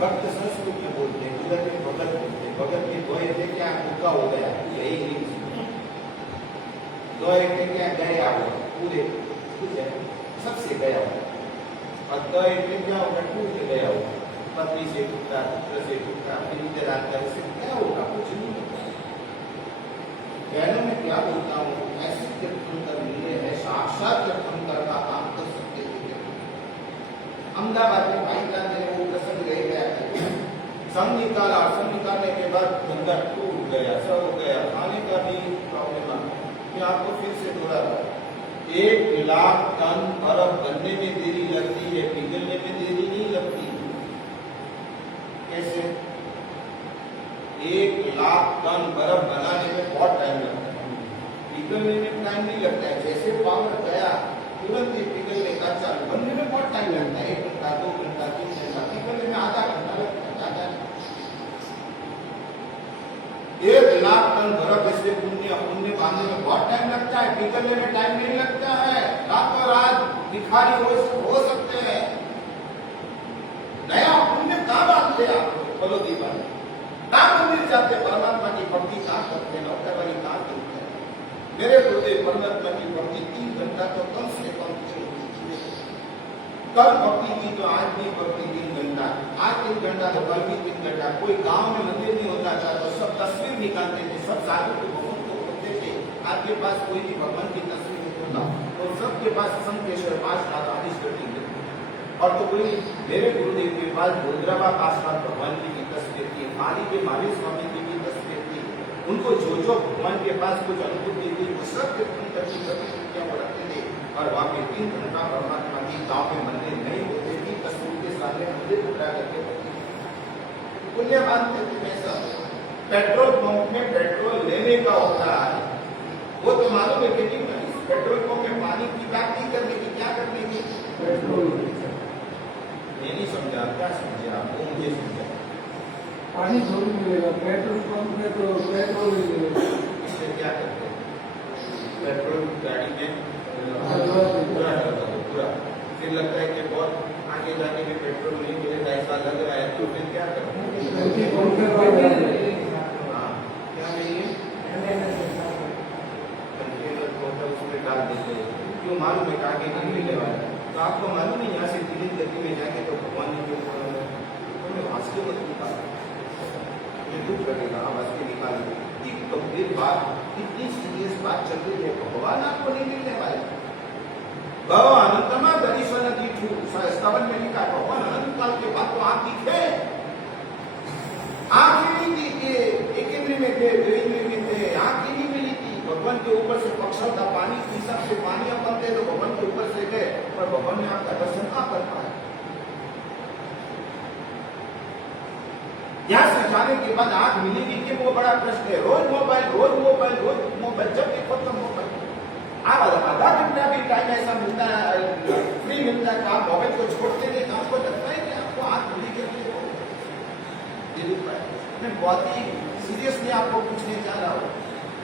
भक्त संस्कृत में बोलते हैं, गुजराती में भगत बोलते हैं। भगत के गए थे क्या? भूखा हो गया, यही नहीं। गए थे क्या? गया हुआ, पूरे सबसे गया हुआ। और द એટલે क्या होगा, टूट गया होगा, पत्नी से टूटा, पुत्र से टूटा, फिर रिश्तेदार से क्या होगा, कुछ नहीं होगा। कहने में क्या बोलता हूँ, ऐसी तीर्थंकर मिले है, साक्षात तीर्थंकर का काम कर सकते थे। अहमदाबाद में भाई का मेरे वो प्रसंग रह गया था, संग निकालने के बाद धंधा टूट गया, सब हो गया, खाने का भी प्रॉब्लम आ गया। आपको फिर से दोहरा रहा, 1 लाख टन बर्फ बनने में देरी लगती है, पिघलने में देरी नहीं लगती। कैसे? 1 लाख टन बर्फ बनाने में बहुत टाइम लगता है, पिघलने में टाइम नहीं लगता है। जैसे पावर गया तुरंत ही पिघलने का चालू, बनने में बहुत टाइम लगता है, 1 घंटा 2 घंटा 3 घंटा, पिघलने में आधा घंटा लगता है, ज्यादा नहीं। 1 लाख टन बर्फ ऐसे पुण्य बांधने में बहुत टाइम लगता है, पिघलने में टाइम नहीं लगता है। रातों रात भिखारी हो सकते हैं। नया पुण्य कहाँ बांधते आप लोग? बोलो दीवार कहाँ मंदिर जाते, परमात्मा की भक्ति कहाँ करते हैं, नौकर वाली कहाँ करते हैं? मेरे गुरुदेव परमात्मा की भक्ति 3 घंटा तो कम से कम कल भक्ति की तो आज भी भक्ति 3 घंटा, आज 3 घंटा तो कल भी 3 घंटा। कोई गांव में मंदिर नहीं होता था तो सब तस्वीर निकालते थे, सब साधु के भगवान को होते थे। आपके पास कोई भी भगवान की तस्वीर नहीं होता तो सबके पास संकेश्वर पास आदिश करती है। और तो कोई मेरे गुरुदेव के पास गोंद्राबा पासवान भगवान जी की तस्वीर थी, माली के महावीर स्वामी जी की तस्वीर थी। उनको जो भगवान के पास कुछ अनुभूति थी वो सब प्रतिक्रिया वो रखते थे। और वहाँ पे 3 घंटा परमात्मा की गाँव में मंदिर नहीं होते थे, तस्वीर के सामने मंदिर उठा करके पुण्य मानते थे। ऐसा पेट्रोल पंप में पेट्रोल लेने का होता है, वो तो मालूम है कि पेट्रोल पंप में पानी की बात नहीं करने की, क्या करने की, पेट्रोल नहीं समझा, क्या समझे आप? वो मुझे समझा, पानी थोड़ी मिलेगा पेट्रोल पंप में, तो पेट्रोल ही मिलेगा। इससे क्या करते हैं, पेट्रोल गाड़ी में पूरा फिर लगता है कि बहुत आगे जाने में पेट्रोल नहीं मिलेगा, ऐसा लग रहा है, तो फिर क्या करते हैं? हाँ, क्या नहीं उसमें डाल देते हैं, क्यों मालूम है आगे नहीं मिलने वाला। तो आपको मालूम नहीं यहाँ से दिल्ली गति में जाएंगे तो भगवान जी के हंसते मत निकाल, दुख लगेगा, हम हंस के निकाल देंगे। तो फिर बात इतनी सीरियस बात चल रही है, भगवान आपको नहीं मिलने वाले। भगवान अनंतमा दर्शन दिखू, स्तवन में लिखा भगवान अनंत काल के बाद तो आप दिखे, आंख ही नहीं दिखे, एक इंद्री में थे, 2 इंद्री में थे, आंख ही नहीं मिली थी। भगवान के ऊपर से पक्षा था, पानी के हिसाब से पानी अपन थे तो भगवान के ऊपर से गए, पर भगवान ने आपका दर्शन कहाँ कर पाया? यहाँ से जाने के बाद आंख मिलेगी कि वो बड़ा प्रश्न है। रोज मोबाइल, जब देखो तो मोबाइल। आप आधा घंटा भी टाइम ऐसा मिलता है, फ्री मिलता है, आप मोबाइल को छोड़ते थे, आपको लगता है कि आपको आंख मिली के मैं बहुत ही सीरियसली आपको पूछने चाह रहा हूँ।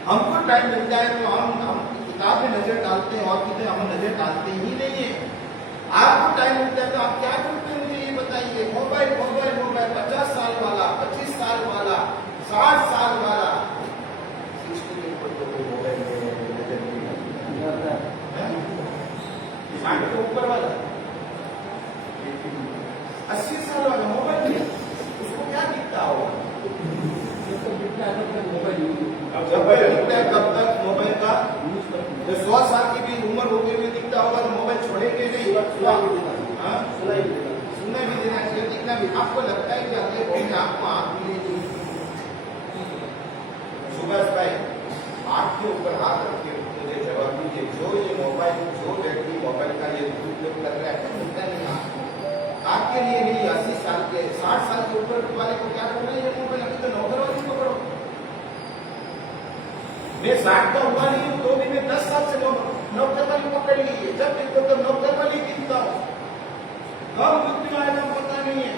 हमको टाइम मिलता है तो हम किताब में नजर डालते हैं, और कितने हम नजर डालते ही नहीं है। आपको टाइम मिलता है तो आप क्या करते हैं मुझे ये बताइए। मोबाइल 50 साल वाला, 25 साल वाला, 60 साल वाला, 60 के ऊपर तो मोबाइल में नजर नहीं डालता है, 60 के ऊपर वाला, 80 साल वाला मोबाइल में उसको क्या दिखता होगा? जब दिखता है कब तक मोबाइल का? 100 साल की भी उम्र होते हुए दिखता होगा तो मोबाइल छोड़ेंगे नहीं, सुनने भी देना चाहिए, दिखना भी। आपको लगता है कि अगले दिन आपको आंख मिलेगी? सुभाष भाई, आंख के ऊपर हाथ रखके मुझे जवाब दीजिए, जो ये मोबाइल, जो व्यक्ति मोबाइल का ये दुरुपयोग कर रहा है, मिलता नहीं आपके लिए नहीं। 80 साल के, 60 साल के ऊपर वाले को क्या करना है? ये मोबाइल अभी तो नौकर वाली पकड़ो। मैं 60 का हुआ नहीं हूँ तो भी मैं 10 साल से नौकर वाली पकड़ ली है। जब देखो तो नौकर वाली दिखता हूँ। कब मृत्यु आएगा पता नहीं है,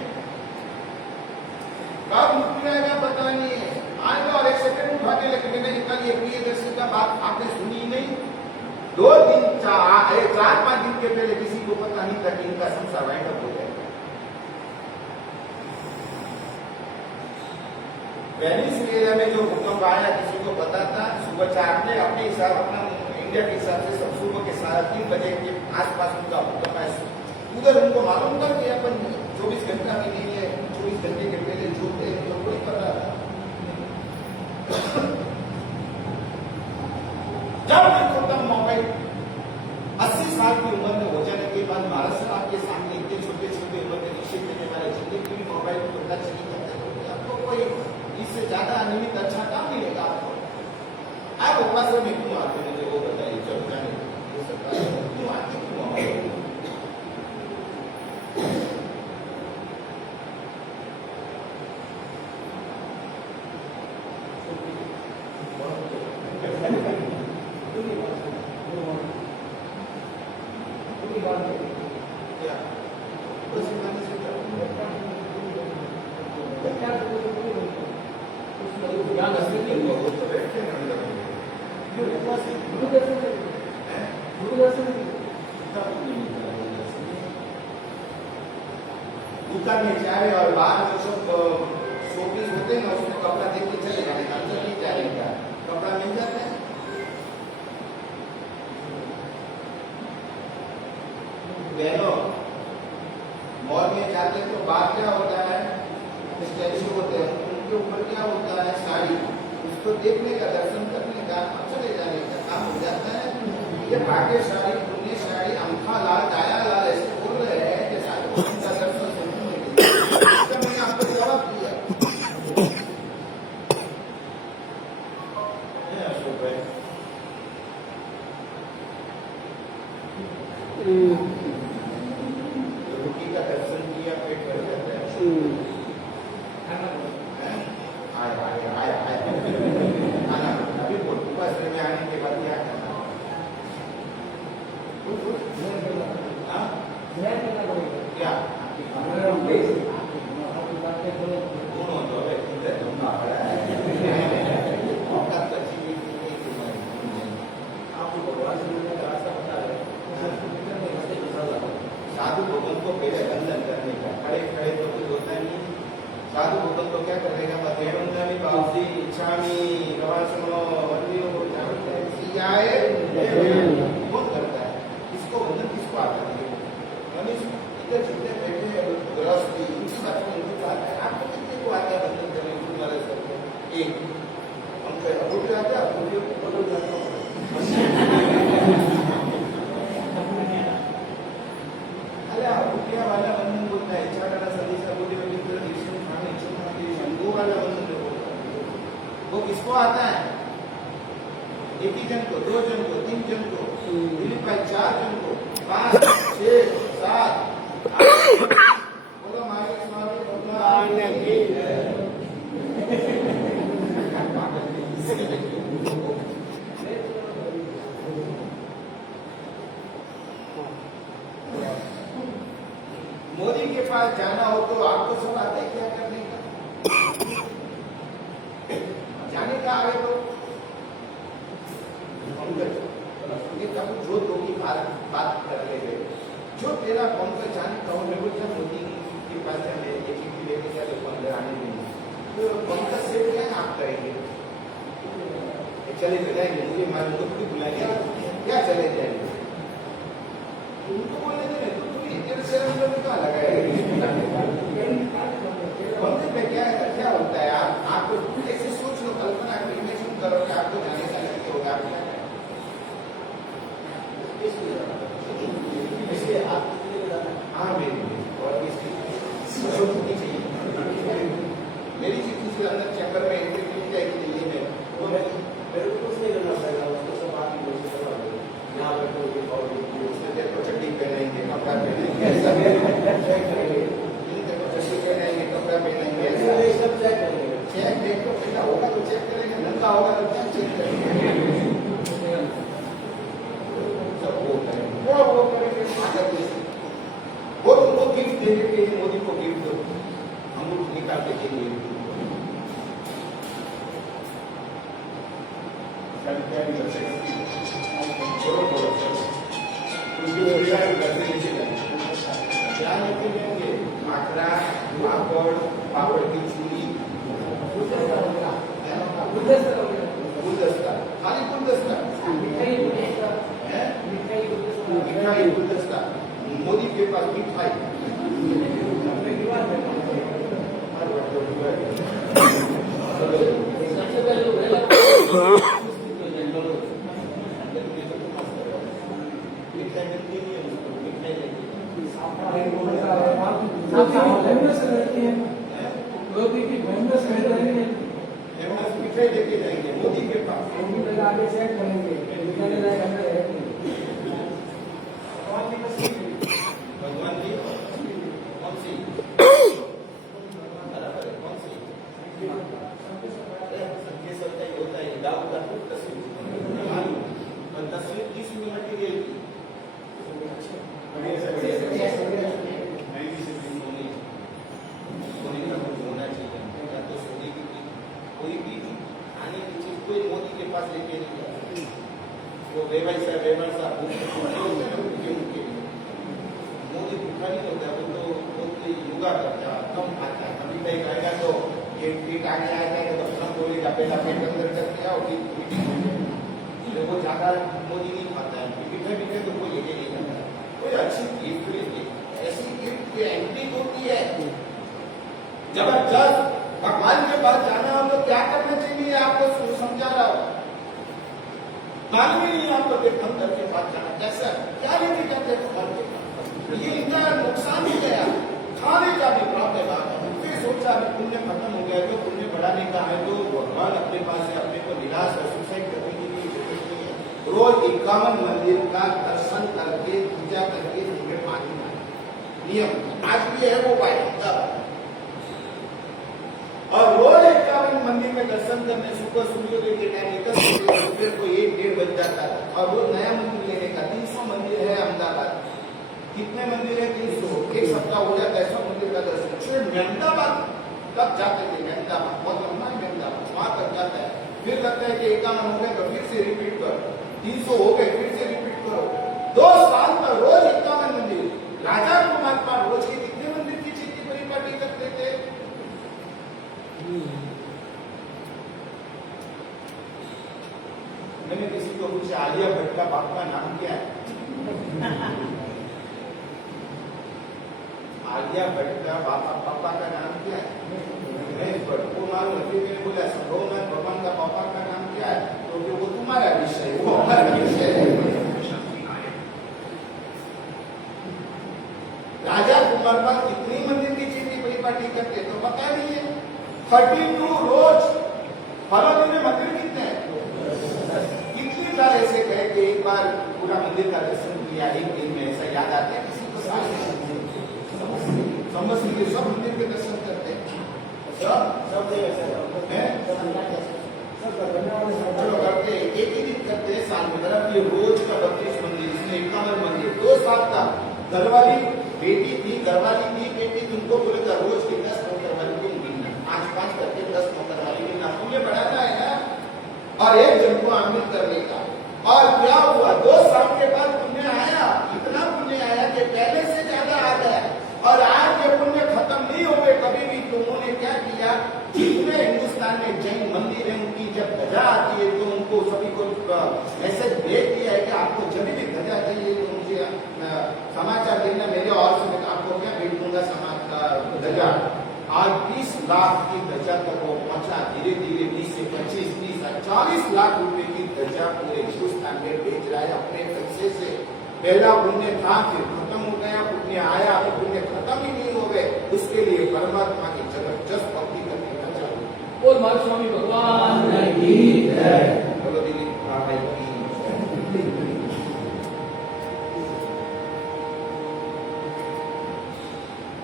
कब मृत्यु आएगा पता नहीं है। आएगा और 1 सेकंड उठाने लगे। मैंने कल ये प्रियदर्शी का बात आपने सुनी नहीं? 2 दिन 4-5 दिन के पहले किसी को पता नहीं था कि इनका संसार वाइंड अप हो जाएगा। वेनेजुएला में जो भूकंप आया किसी को पता था? सुबह 4 बजे अपने हिसाब, अपना इंडिया के हिसाब से सब सुबह के 3:30 बजे के आसपास उनका भूकंप आया। उधर उनको मालूम था कि अपन 24 घंटा भी नहीं है, 24 घंटे के पहले छूटते हैं, तो कोई कर रहा था। जब मैं खत्म मोबाइल 80 साल की उम्र में हो जाने के बाद महाराज साहब आपके सामने इतने छोटे छोटे उम्र में निश्चित देने वाले जिंदगी भी मोबाइल को पता चली जाता है, तो आपको कोई इससे ज्यादा अनियमित अच्छा काम मिलेगा आपको। आप उपास में क्यों आते हैं, मुझे वो बताइए। जब जाने क्यों आते, क्यों आते? क्या बस माने से क्या करते हैं लोग तो बैठते हैं अंदर में, क्यों उपास दुकान में जाए और बाहर जो सब शोपीस होते हैं ना, उसमें कपड़ा देख के चले जाने का, अंदर नहीं जाने का, कपड़ा मिल जाता है। बहनों, मॉल में जाते हैं तो बाहर क्या होता है, स्टैचू होते हैं, उनके ऊपर क्या होता है, साड़ी, उसको देखने का, दर्शन करने का, चले जाने का काम हो जाता है। ये भाग्यशाली पुण्यशाली अंखा लाल दाया लाल ऐसे बोल रहे हैं कि साधु का दर्शन सुनने के लिए, इसका मैंने आपको जवाब दिया। अशोक भाई रोटी का दर्शन किया, पेट भर जाता है। आया आना अभी बोल, बस में आने के बाद क्या करना? क्या साधु भगवान को पहले बंधन करने का, खड़े खड़े तो कुछ होता नहीं। साधु भगवान को क्या करेगा, मधेरंजामी बाबजी इच्छामी गवासनो वंदियो सियाए कौन करता है इसको बंधन, किसको आता है? मनुष्य इधर जितने बैठे हैं गृहस्थी, इनकी बात में उनको आता है। आपको कितने को आता है बंधन करने को? तुम्हारे सबको एक हमको अबूट आता है, अबूट जाता वाला बंधन बोलता है, इच्छा का सदीसा बोली वो वाला बंधन बोलता है। वो किसको आता है? एक ही जन को, 2 जन को, 3 जन को, 4 जन को, 5, 6, 7, 8। बोलो मारे स्वामी भगवान की जय। मोदी के पास जाना हो तो आपको सब आते हैं क्या करने का? जाने का आगे तो पंकज जो लोग बात कर रहे थे, जो तेरा पंकज जाने का हो, मैं बोलता मोदी के पास जाने एक चिट्ठी लेके क्या लोग अंदर आने नहीं, तो पंकज से क्या आप करेंगे? चले जाएंगे, मुझे मालूम तो खुद बुलाएंगे, क्या चले जाएंगे? उनको बोलने देने तो तुम इतने से अंदर में क्या लगाएगा? मंदिर में क्या होता है? आपको ऐसे सोच लो, कल्पना इमेजिन करो कि आपको जाने का लगे होगा, आप क्या करें? इसलिए आप हाँ मेरी और इसकी चाहिए मेरी चिट्ठी से अंदर चैम्बर में एंट्री मिल जाएगी दिल्ली में, वो मेरे को कुछ नहीं करना पड़ेगा, उसको सब बात ही बोल सकता हूँ। यहाँ बैठोगे और उसने तेरे को चड्डी पहनाएंगे, कपड़ा पहनाएंगे, चड्डी पहनाएंगे, कपड़ा पहनाएंगे, सब चेक करेंगे। चेक देखो बेटा होगा तो चेक करेंगे, नंगा होगा तो क्या चेक करेंगे? सब वो करेंगे, वो करेंगे। वो तुमको गिफ्ट देने के लिए मोदी को गिफ्ट दो, हम लोग निकाल के देंगे। आखड़ा, पापड़, पापड़ की चूड़ी, गुलदस्ता, खाली गुलदस्ता, मिठाई गुलदस्ता, मोदी के पास मिठाई मिठाई लेके जाएंगे मोदी के पास। भगवान जी कौन सी बराबर है, कौन सी सबके सबका ही होता है दाव का तस्वीर और तस्वीर 30 मिनट की रहेगी। सोने का कुछ होना चाहिए या तो सोने की चीज कोई भी खाने की चीज कोई मोदी के पास लेके नहीं जाता। वो व्यवसाय मोदी भूखा नहीं होता, वो तो योगा करता है, कम खाता है। कभी कहीं खाएगा तो एक पीट आगे आ जाएगा तो अपना बोलेगा पहला पेट अंदर करके आओ फिर वो ज्यादा मोदी नहीं खाता है। मीठे तो कोई लेके नहीं जाता। कोई अच्छी गिफ्ट लेके ऐसी गिफ्ट की एंट्री होती है जबरदस्त। भगवान के पास जाना हो तो क्या करना चाहिए आपको समझा रहा हूं। मालूम ही नहीं आपको तीर्थंकर के पास जाना कैसा क्या लेके जाते भगवान के पास। ये इतना नुकसान ही गया, खाने का भी प्रॉब्लम आ गया। फिर सोचा अभी पुण्य खत्म हो गया, जो पुण्य बढ़ाने का है तो भगवान अपने पास से अपने को निराश और सुसाइड करने की जरूरत नहीं है। रोज 51 मंदिर का दर्शन करके पूजा करके उनके पानी मारे नियम आज भी है वो भाई। और रोज 51 मंदिर में दर्शन करने सुबह सूर्योदय के टाइम निकल फिर को 1-1:30 बज जाता है। और वो नया मंदिर लेने का 300 मंदिर है अहमदाबाद। कितने मंदिर है? 300। एक सप्ताह हो जाता है सब मंदिर का दर्शन। मेहमदाबाद तब जाते थे, मेहमदाबाद बहुत लंबा है, मेहमदाबाद वहां तक जाता है। फिर लगता है कि 51 हो गए तो फिर से रिपीट करो, 300 हो गए फिर से रिपीट करो। 2 साल तक रोज 51 मंदिर। राजा कुमार पाल रोज के कितने मंदिर की चीज परिपाटी करते थे? मैंने किसी को पूछा आलिया भट्ट का बाप का नाम क्या है? आलिया भट्ट का पापा का नाम क्या है? महेश भट्ट को मालूम है। फिर मैंने बोला संभवनाथ भगवान का पापा का नाम क्या है? तो वो तुम्हारा विषय है, वो हमारा विषय है। राजा कुमार पाल कितनी मंदिर की चीज की परिपाटी करते तो पता नहीं है। 32 रोज फलों में मंदिर कितने हैं? कितनी बार ऐसे गए कि एक बार पूरा मंदिर का दर्शन किया एक दिन में, ऐसा याद आता है किसी को? समझ सब मंदिर के दर्शन करते हैं, सब करते एक ही दिन करते हैं साल में। मतलब ये रोज का 32 मंदिर, इसमें 51 मंदिर। 2 साल का घरवाली बेटी थी, घरवाली थी बेटी, तुमको बोले था रोज के 10 नौकरवाली को मिलना, 5-5 करके 10 नौकरवाली मिलना। पुण्य बढ़ाना है ना, और एक जन को आमिर करने का। और क्या हुआ? 2 साल के बाद पुण्य आया, इतना पुण्य आया कि पहले से ज्यादा आ गया। और आज ये पुण्य खत्म नहीं हो गए कभी भी। तो उन्होंने क्या किया, जितने हिंदुस्तान में जैन मंदिर है उनकी जब ध्वजा आती है तो उनको सभी को मैसेज भेज दिया है कि आपको जब भी ध्वजा चाहिए तो मुझे समाचार देना मेरे। और से आपको क्या भेज दूंगा समाचार ध्वजा। आज 20 लाख की ध्वजा तक वो पहुंचा। धीरे धीरे 20 से 25, 30, 40 लाख रुपए की ध्वजा पूरे हिंदुस्तान में बेच रहा है अपने पैसे से। पहला पुण्य था, फिर खत्म हो गया, पुण्य आया, तो पुण्य खत्म ही नहीं हो गए। उसके लिए परमात्मा की जबरदस्त भक्ति करने का चालू। और मार स्वामी भगवान की जय। बोलो दिलीप भाई की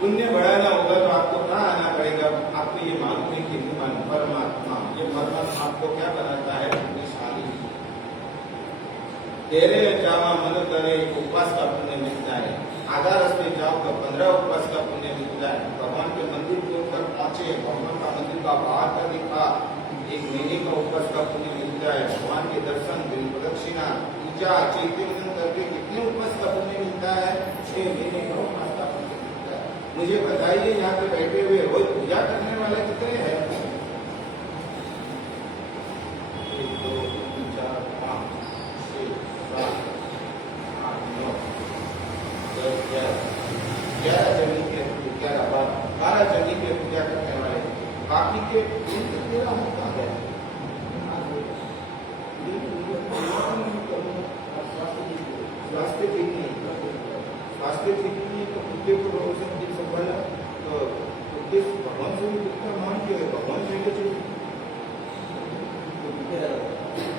पुण्य बढ़ाना होगा तो आपको कहाँ आना पड़ेगा? आपको ये मालूम है कि परमात्मा, ये परमात्मा आपको क्या बनाता है? पुण्यशाली। तेरे जावा मन करे उपवास का पुण्य मिलता है। आधा रास्ते जाओ तो 15 उपवास का पुण्य मिलता है। भगवान के मंदिर के ऊपर पहुंचे, भगवान का मंदिर का बाहर का दिखा, 1 महीने का उपवास का पुण्य मिलता है। भगवान के दर्शन, बिल प्रदक्षिणा, पूजा, चैत्य करके कितने उपवास का पुण्य मिलता है? 6 महीने का उपवास का पुण्य मिलता है। मुझे बताइए यहाँ पे बैठे हुए रोज पूजा करने वाले कितने हैं? 1, 2, 3, 4, 5, 6, 7, 8, 9, 10, 11, 11 जनी के 11 बार 12 जनी के पूजा करने वाले, बाकी के 13 हम कहाँ गए? स्वास्थ्य ठीक नहीं, स्वास्थ्य ठीक नहीं तो बुद्धि को रोशन की संभाला तो बुद्धि भगवान से भी कितना मान के भगवान से भी चाहिए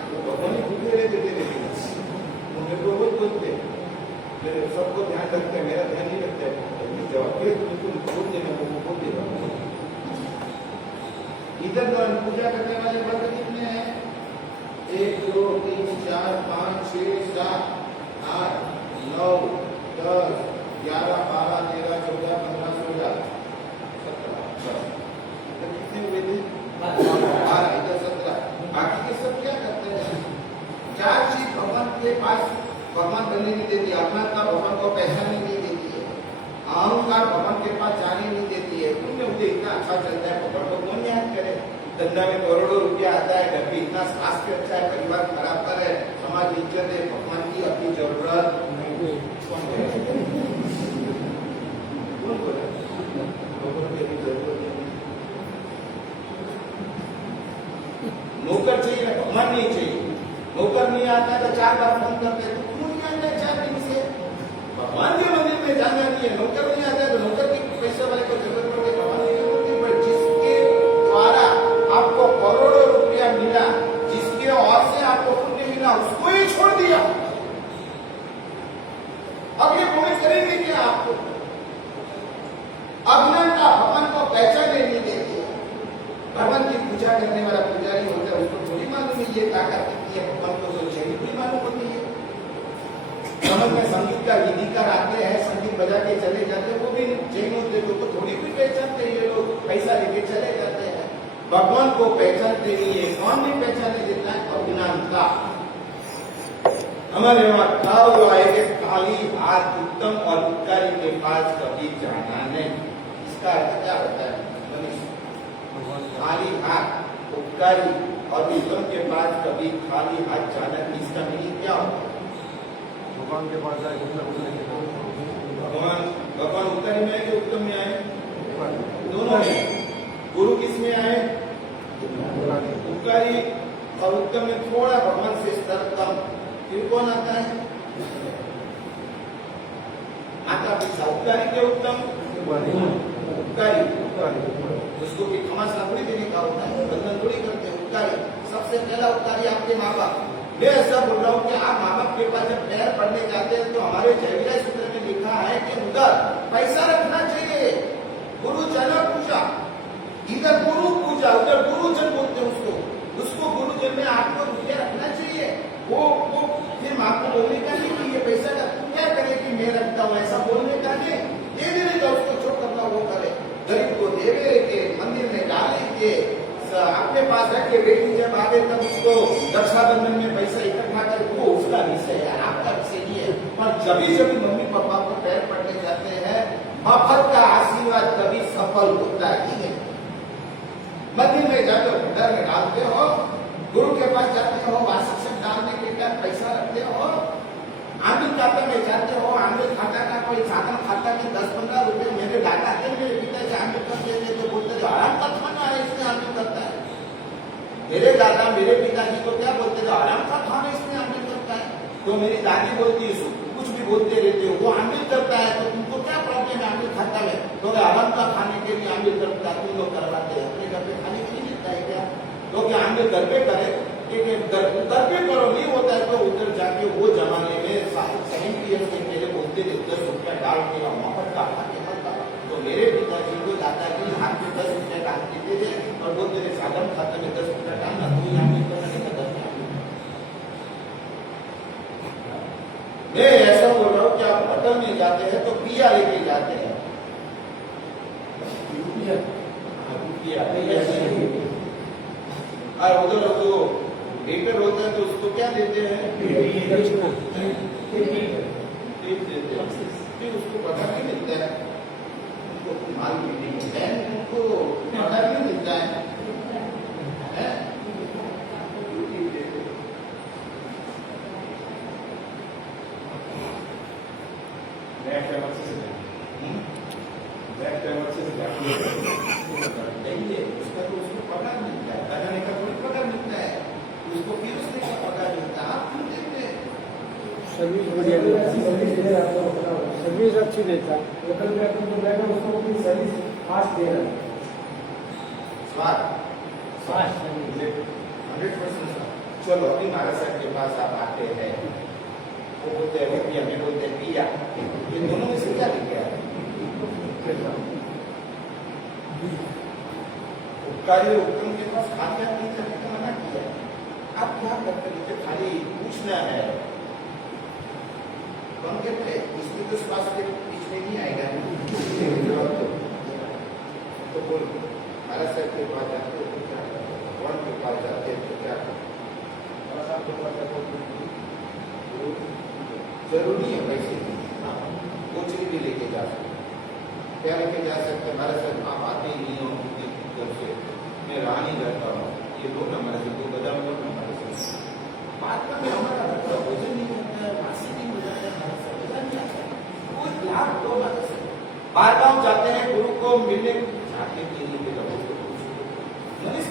तो भगवान ही भूखे रहते थे, लेकिन मेरे को रोज बोलते मेरे सबको ध्यान रखते हैं, मेरा ध्यान नहीं रखते, जवाब दिए तो बिल्कुल बोल देना, वो बोल देगा। इधर तो पूजा करने वाले वर्ग कितने हैं? 1 2 3 4 5 6 7 8 9 10 11 12 13 14 15 16 17 इधर कितने हुए थे? 12 इधर 17। बाकी के सब क्या करते हैं? 4 चीज भगवान के पास भगवान बनने नहीं देती, अपना भगवान को पहचानने नहीं देती है, अहंकार भगवान के पास जाने नहीं देती है। पुण्य मुझे इतना अच्छा चलता है, भगवान को कौन याद करे? धंधा में करोड़ों रुपया आता है, घर भी इतना स्वास्थ्य अच्छा है, परिवार खराब पर है, समाज इज्जत है, भगवान की अपनी जरूरत नहीं। कौन बोले? भगवान की अपनी जरूरत नहीं। नौकर चाहिए ना, भगवान नहीं चाहिए। नौकर नहीं आता तो 4 बार फोन करते, तो क्यों नहीं आता 4 दिन से? भगवान के मंदिर में जाना नहीं है, नौकर नहीं आता तो नौकर की पैसे वाले को जरूरत पड़े, भगवान के मंदिर पर जिसके द्वारा आपको करोड़ों रुपया मिला, जिसके और से आपको पुण्य मिला, उसको ही छोड़ दिया। अब ये पुण्य करेंगे क्या आपको? अज्ञानता भगवान को पहचाने नहीं देती। भगवान की पूजा करने वाला पुजारी होता है, उसको थोड़ी मालूम है ये ताकत कितनी है, भगवान को तो चाहिए भी मालूम होती है। समझ में संगीत का विधिकार आते हैं, संगीत बजा के चले जाते हैं, वो भी जैन होते लोग को थोड़ी भी पहचानते हैं, ये लोग पैसा लेके चले जाते हैं। भगवान को पहचानते नहीं है, कौन भी पहचाने देता है? अज्ञानता। हमारे वहां कहा हुआ है कि खाली हाथ उत्तम और उपकारी के पास कभी जाना नहीं। इसका अर्थ क्या होता है? खाली हाथ उपकारी और उत्तम के पास कभी खाली हाथ जाना, इसका मीनिंग क्या होता है? भगवान के पास जाए भगवान उत्तरी में है कि उत्तम में आए? दोनों में। गुरु किस में आए? उपकारी और उत्तम में थोड़ा भगवान से स्तर कम। फिर कौन आता है? माता पिता। उपकारी के उत्तम? उपकारी उसको कि खमास नौकरी देने का होता है, बंधन थोड़ी करते हैं। उपकारी सबसे पहला उपकारी आपके माँ बाप। मैं ऐसा बोल रहा हूँ कि आप माँ बाप के पास जब पैर पढ़ने जाते हैं तो हमारे जयविजय सूत्र में लिखा है कि उधर पैसा रखना चाहिए। गुरुजन पूजा, इधर गुरु पूजा, उधर गुरुजन बोलते हैं उसको गुरुजन में आपको रुपया रखना चाहिए। वो फिर माँ को बोलने का नहीं कि ये पैसा का क्या करे कि मैं रखता हूँ, ऐसा बोलने का नहीं। दे देने का, उसको जो करना वो करे। गरीब को देवे के मंदिर में डाले के अपने पास रख के बेटी जब आगे तब उसको रक्षाबंधन में पैसा इकट्ठा कर, वो उसका विषय है, आपका विषय नहीं है। पर जब भी मम्मी पापा को पैर पड़ने जाते हैं, मफत का आशीर्वाद कभी सफल होता ही है। मंदिर में जाते हो, भंडार में डालते हो, गुरु के पास जाते हो, वार्षिक डालने के लिए पैसा रखते हो, आमिल खाता में जाते हो, आमिल खाता का कोई साधन खाता में 10-15 रुपए मेरे दादा के मेरे पिता से आमिल कर देते तो बोलते थे आराम का खाना है इसमें आमिल करता है। मेरे दादा मेरे पिताजी को क्या बोलते थे? आराम का खाना इसमें आमिल करता है। तो मेरी दादी बोलती है कुछ भी बोलते रहते हो, वो आमिल करता है तो तुमको क्या प्रॉब्लम है आमिल खाता में? तो आराम का खाने के लिए आमिल करता है, तुम लोग करवाते हैं, अपने घर पे खाने के लिए मिलता है क्या? तो क्या आमिल घर पे करे? घर पे करो, नहीं होता है तो उधर जाके वो जमाने में 7 के पहले बोलते थे 10 रुपया डाल के मफत का खाते था। तो मेरे पिताजी को दादाजी हाथ में 10 रुपया डाल देते थे और बोलते थे साधन खाते में 10 रुपया डालना, तो यहाँ पे करना नहीं था 10। मैं ऐसा बोल रहा हूँ कि आप होटल में जाते हैं तो पिया लेके जाते हैं, और उधर जो वेटर होता है तो उसको क्या देते हैं? फिर उसको पता नहीं मिलता है, उनको माल मीटिंग होता है, उनको पता नहीं मिलता है। बैक टाइमर से देंगे उसका तो उसको पगार मिलता है, बनाने का थोड़ी पगार मिलता है, उसको फिर उसने का पगार मिलता है। आप क्यों देते हैं? सर्विस बढ़िया सर्विस अच्छी देता है। लोकल में अपन तो बैठा उसको अपनी सर्विस फास्ट दे रहा है। स्वाद फास्ट 100%। चलो अभी महाराज साहब के पास आप आते हैं, वो बोलते हैं पिया, मैं बोलते हैं पिया, ये दोनों में से क्या लिखा है? उपकारी उत्तम के पास खाद्य नहीं करने का मना किया है। आप क्या करते हैं? खाली पूछना है। कौन कहते हैं इसमें तो स्वास्थ्य बीच में नहीं आएगा। तो बोल महाराज साहब के पास जाते हो तो क्या करते हो? कौन के पास जाते हैं तो क्या करते हो? जरूरी है पैसे की, कुछ भी लेके जा सकते, क्या लेके जा सकते? हमारे साथ आप आते ही नहीं हो घर से, मैं रहा नहीं जाता हूँ, ये लोग हमारे से दो बजा लोग हमारे से बात का भी हमारा भोजन नहीं होता है, बासी नहीं हो जाता है, हमारे साथ बजा नहीं आता है। कुछ लाभ दो हमारे से बार गाँव जाते हैं गुरु को मिलने जाके के लिए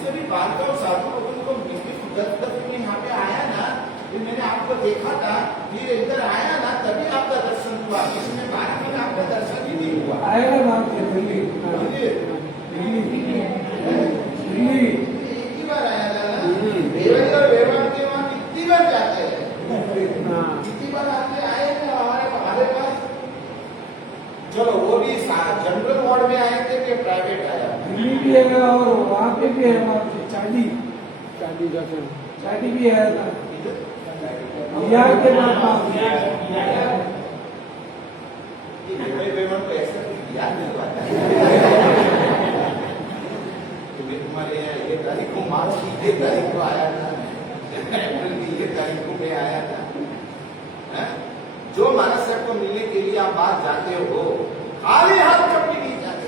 कभी बार गाँव साधु लोगों को मिलने में यहाँ पे आया ना, फिर मैंने आपको देखा था, फिर इधर आया ना, तभी आपका दर्शन हुआ। इसमें बारह में आपका दर्शन ही नहीं हुआ। आएगा नाम से दिल्ली एक ही बार आया था ना। रेवड़ी और वेवान के वहाँ कितनी बार जाते हैं? कितनी बार आते आए थे हमारे पास? चलो वो भी जनरल वार्ड में आए थे कि प्राइवेट आया? दिल्ली भी है और वहाँ पे भी है, वहाँ पे चांदी भी है ना। बिहार के नाम को ऐसा याद नहीं आता है। तुम्हारे यहाँ ये तारीख को मार्च की ये तारीख को आया था, अप्रैल की ये तारीख को मैं आया था। जो महाराज साहब को मिलने के लिए आप बाहर जाते हो, खाली हाथ कभी नहीं जाते।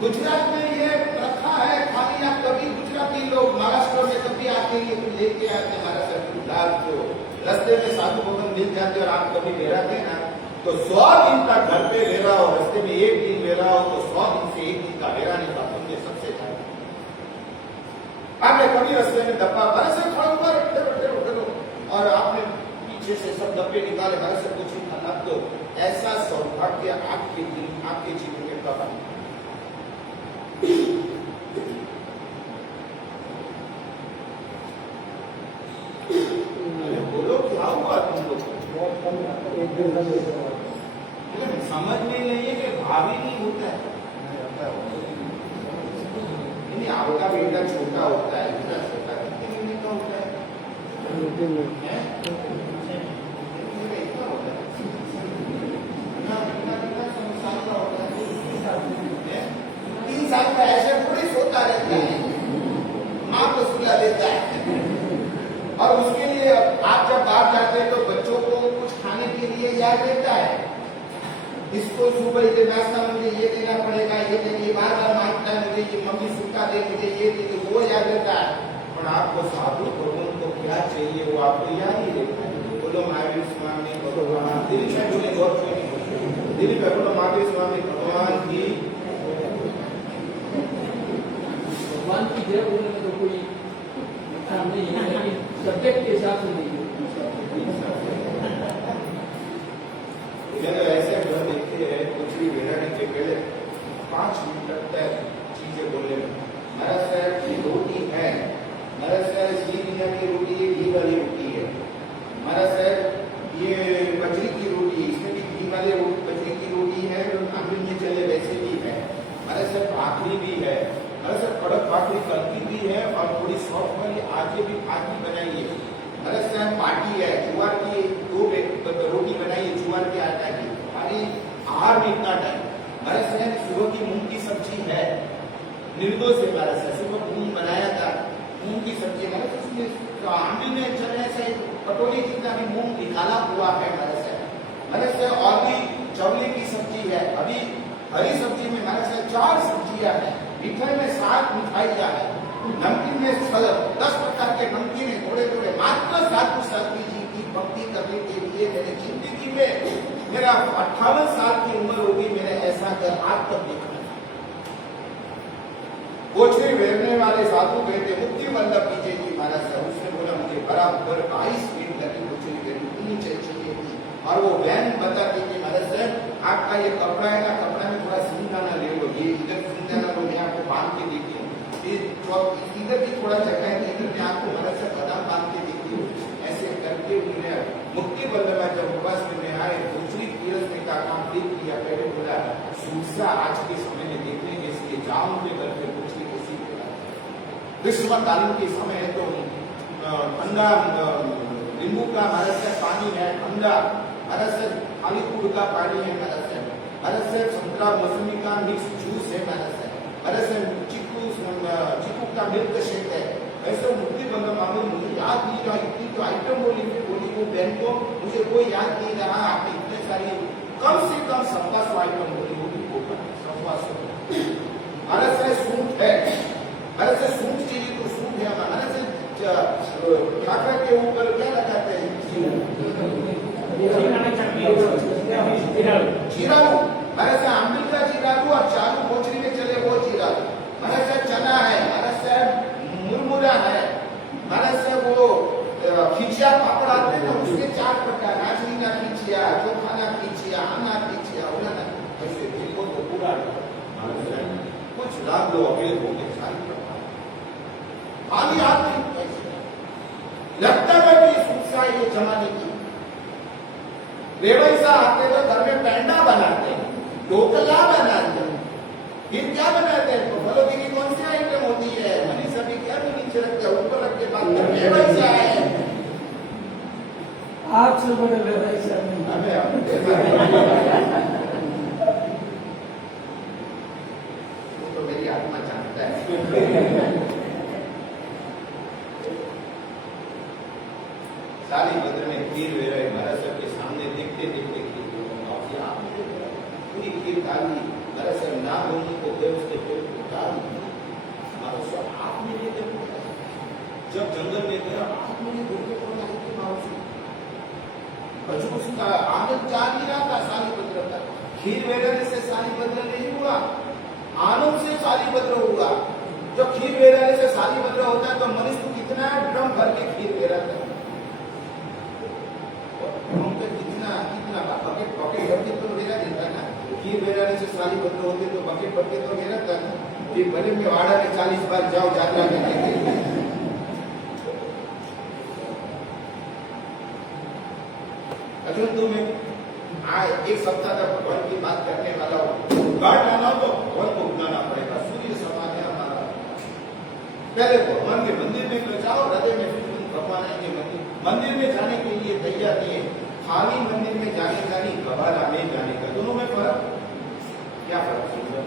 गुजरात में ये रखा है, खाली आप कभी गुजराती लोग महाराष्ट्र में कभी आते हैं लेके आते हैं महाराज साहब की दाल को, रास्ते में साधु भवन मिल जाते और आप कभी बेराते ना, तो 100 दिन तक घर पे बेरा हो, रास्ते में एक दिन बेरा हो, तो 100 दिन से एक दिन का बेरा नहीं था तुमने सबसे ज्यादा। आपने कभी रास्ते में डब्बा महाराज साहब खड़ा हुआ उठो और आपने पीछे से सब डब्बे निकाले, महाराज साहब कुछ नहीं खाना, तो ऐसा सौभाग्य आपके दिन आपके जीवन में कब आए? बोलो क्या हुआ तुम लोग? समझ में नहीं है कि भाभी नहीं होता है। नहीं, आपका बेटा छोटा होता है, बेटा छोटा कितने महीने का होता है? इतना होता है, इतना साल का होता है, 3 साल का ऐसे थोड़ी सोता रहता है, माँ को सुला देता है। और उसके लिए आप जब बाहर जाते हैं तो बच्चों को कुछ खाने के लिए याद रहता है, इसको सुबह से नाश्ता मुझे ये देना पड़ेगा, ये देंगे, बार बार मांगता है मुझे ये मम्मी सुखा दे, मुझे ये दे, वो याद रहता है। पर आपको साधु भगवान को क्या चाहिए वो आपको याद ही रहता है। बोलो महावीर स्वामी भगवान, दिल में बोले गौर क्यों नहीं बोले, दिल में बोलो महावीर स्वामी भगवान की भगवान की जय बोलने में तो कोई काम नहीं है, लेकिन सब्जेक्ट के हिसाब से नहीं है। ऐसे घर देखते हैं कुछ भी बेराने के पहले 5 मिनट लगता है चीजें बोलने में। महाराज साहब की रोटी है, महाराज साहब घी बिना की रोटी है, घी वाली रोटी है। महाराज साहब ये बजरी की रोटी है, इसमें भी घी वाले बजरी की रोटी है, आंगन में चले वैसे भी है। महाराज साहब भाखरी भी है, महाराज साहब कड़क भाखरी कलकी भी है और थोड़ी सॉफ्ट वाली आगे भी भाखरी बनाई है। महाराज साहब पार्टी है, जुआर की 2 रोटी बनाई है, जुआर के आटा की, खाली आहार में इतना टाइम। महाराज साहब सुबह की मूंग की सब्जी है, निर्दोष है। महाराज साहब सुबह मूंग बनाया था, मूंग की सब्जी है, उसमें आंधी में चने से कटोरी जितना भी मूंग निकाला हुआ है। महाराज साहब और भी चवले की सब्जी है, अभी हरी सब्जी में महाराज साहब 4 सब्जियां हैं, मिठाई में 7 मिठाइयां है, नमकीन में 10 प्रकार के नमकीन है, थोड़े थोड़े। मात्र साधु साध्वी जी की भक्ति करने के लिए मैंने जिंदगी में मेरा 58 साल की उम्र होगी, मैंने ऐसा घर आज तक देखा नहीं। कोचरी वेरने वाले साधु कहते मुक्ति वल्लभ विजय जी महाराज साहब, उसने बोला मुझे बराबर 22 फीट लगी कोचरी वेरनी, इतनी चाहिए थी। और वो वैन बताती कि महाराज साहब आपका ये कपड़ा है ना, कपड़ा में थोड़ा सिंगाना ले लो, ये इधर सिंगाना लो, मैं आपको बांध के देती हूँ, इधर भी थोड़ा जगह है, इधर मैं आपको महाराज साहब बादाम बांध के देती हूँ। ऐसे करके उन्होंने मुक्ति वल्लभ जब बस में आए, दूसरी तीरथ में का काम देख लिया। पहले बोला सूसा आज के समय में देखने के इसलिए जाऊं के करके दूसरी किसी ग्रीष्मकालीन के समय है तो ठंडा नींबू का महाराज साहब पानी है, ठंडा महाराज साहब खाली गुड़ का पानी है, महाराज साहब संतरा मौसमी का मिक्स जूस है, महाराज साहब चीकू का मिल्क शेक है। ऐसे मुक्ति वल्लभ मामले मुझे याद नहीं रहा, इतनी जो आइटम बोली वो बहन को मुझे कोई याद नहीं रहा। आपने इतने सारी कम से कम 700 आइटम बोली होगी, 700। महाराज साहब सूट है, महाराज साहब सूट चाहिए तो सूट है, महाराज साहब काका के ऊपर क्या लगाते हैं, जीरालू, महाराज साहब अम्बिल का जीरालू और चालू कोचरी में चले वो जीरालू। महाराज साहब चना है, महाराज साहब मुरमुरा है, महाराज साहब वो खिचिया पापड़ आते हैं ना, उसके 4 प्रकार, नाचनी का खिचिया, चोखाना खिचिया, आना खिचिया, उन्होंने ऐसे देखो तो पूरा कुछ लाभ लो अकेले हो गए सारी प्रकार खाली हाथ नहीं पैसे लगता है कि सूखा ये जमाने की रेवैसा आते तो घर में पैंडा बनाते हैं, ढोकला बनाते हैं, फिर क्या बनाते हैं, तो फलों की कौन सी आइटम होती है, मनी सभी क्या भी नीचे रखते हैं, ऊपर रख के बात करते हैं, वैसा है आपसे बड़े वैसा नहीं। वो तो मेरी आत्मा जानता है। साली बद्र में खीर वेराई महाराज साहब के सामने देखते देखते खीर पूरी खीर डाली, महाराज साहब ना बोलने को गए, उसके पेट को डाल महाराज साहब आप में लेते जब जंगल में गया आप में धोखे को लाए माउसी बच्चों उसका आनंद जा नहीं रहा था। साली बद्र का खीर वेराने से साली बद्र नहीं हुआ, आनंद से साली बद्र हुआ। जब खीर वेराने से साली बद्र होता है तो मनुष्य कितना ड्रम भर के खीर वेराता है, कितना बकेट बकेट भर के तो वेरा देता है ना। खीर वेराने से साली बद्र होते तो बकेट भर के तो वेराता है ना। फिर भले में वाड़ा में 40 बार जाओ यात्रा में तुम्हें आए 1 सप्ताह तक भगवान की बात करने वाला हो, गाड़ लाना तो भगवान को उठाना पड़ेगा। सूर्य समान है हमारा, पहले भगवान के मंदिर में जाओ, हृदय में फिर भगवान आएंगे। मंदिर में जाने के लिए तैयार नहीं है, खाली मंदिर में जाने का नहीं, गवाला में जाने का, दोनों में फर्क क्या फर्क है?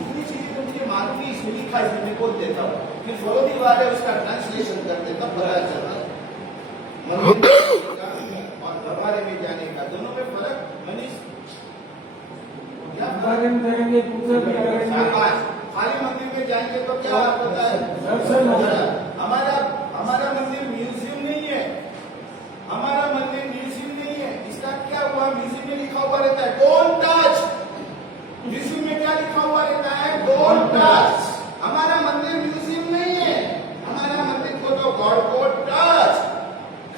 इतनी चीजें तो मुझे मालूम ही इसमें लिखा, इसमें मैं बोल देता हूँ, फिर फलोदी वाले उसका ट्रांसलेशन करते तब पता चला और गवाले में जाने का, दोनों में फर्क। मनीष क्या बारे में करेंगे, पूजा भी करेंगे, खाली मंदिर में जाएंगे तो क्या होता है? दर्शन होगा। हमारा मंदिर म्यूजियम नहीं है, हमारा मंदिर म्यूजियम नहीं है। इसका क्या हुआ, म्यूजियम में लिखा हुआ रहता है डोंट टच, म्यूजियम में क्या लिखा हुआ रहता है डोंट टच। हमारा मंदिर म्यूजियम नहीं है, हमारा मंदिर को तो गॉड को टच।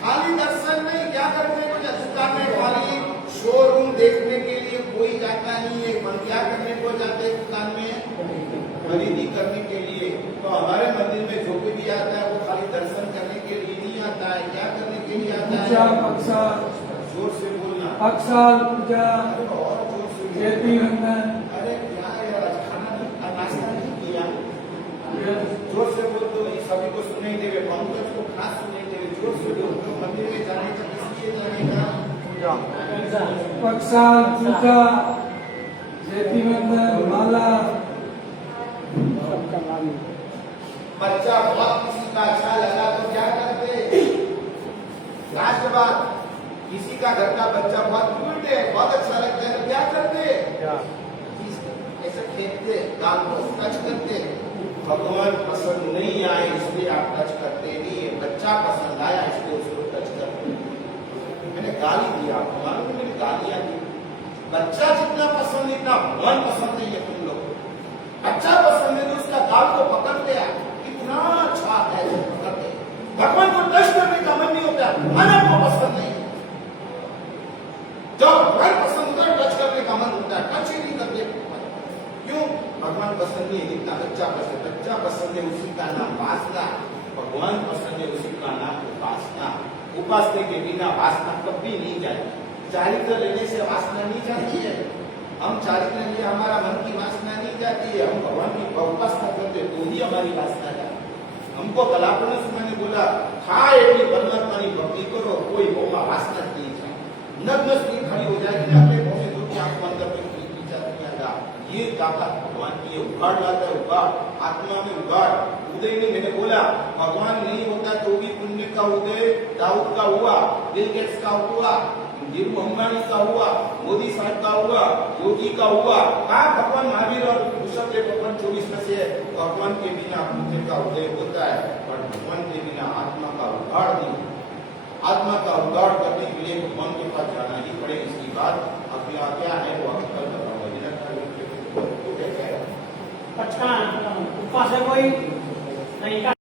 खाली दर्शन नहीं, क्या करते हैं दुकान में खाली शोरूम देखने के लिए कोई जाता नहीं है, पर क्या करने को जाते हैं दुकान में, खरीदी करने के लिए। तो हमारे मंदिर में जो भी आता है वो खाली दर्शन करने के लिए नहीं आता है, क्या करने के लिए आता है? पूजा, जोर से बोलना, अक्षाल पूजा, और जोर से चैती वंदन। अरे क्या यार, आज खाना नहीं, नाश्ता नहीं किया, जोर से बोल दो, सभी को सुनाई देवे, पंकज को खास सुनाई देवे, जोर से बोल दो। मंदिर में जाने का किसलिए जाने का? अक्षाल पूजा, चैती वंदन, माला। बच्चा बहुत किसी का अच्छा लगा तो क्या करते? राष्ट्रवाद, किसी का घर का बच्चा बहुत क्यूट है, बहुत अच्छा लगता है तो क्या करते? ऐसे फेंकते, गाल को टच करते। भगवान पसंद नहीं आए इसलिए आप टच करते नहीं है, बच्चा पसंद आया इसलिए उसको टच करते। मैंने गाली दी, आपको मालूम है मैंने गालियां दी, बच्चा जितना पसंद इतना भगवान पसंद नहीं है तुम लोग। बच्चा पसंद है तो उसका गाल को पकड़ लिया, इतना अच्छा है पकड़ते। भगवान को टच करने का मन नहीं होता, मानव को पसंद नहीं। जब भगवान पसंद होता है टच करने का मन होता है, टच ही नहीं करते। क्यों? भगवान पसंद नहीं है, इतना बच्चा पसंद। बच्चा पसंद है उसी का नाम वासना, भगवान पसंद है उसी का नाम उपासना। उपासना के बिना वासना कभी नहीं जाएगी। चारित्र लेने से वासना नहीं जाती है। हम चारित्र लिए हमारा मन की वासना नहीं जाती है। हम भगवान की उपासना करते तो ही हमारी वासना जाती है। हमको कलापन मैंने बोला था एटली परमात्मा की भक्ति करो, कोई बहुमा वासना नहीं जाए। नग्न स्त्री खड़ी हो जाएगी ना अपने मुंह में तो क्या आपको अंदर में ये ताकत भगवान की उगाड़ लाता है। उगाड़ आत्मा में उगाड़। उदय में मैंने बोला भगवान नहीं होता तो भी पुण्य का उदय दाऊद का हुआ, बिल गेट्स का हुआ, धीरू अंबानी का हुआ, मोदी साहब का हुआ, योगी का हुआ। कहा भगवान महावीर और ऋषभदेव भगवान 24 में से भगवान के बिना पुण्य का उदय होता है, पर भगवान के बिना आत्मा का उगाड़ नहीं। आत्मा का उगाड़ करने के लिए भगवान के पास जाना ही पड़ेगा। इसकी बात अगला क्या है वो हम कल बताऊंगा। अच्छा ऊपर से कोई नहीं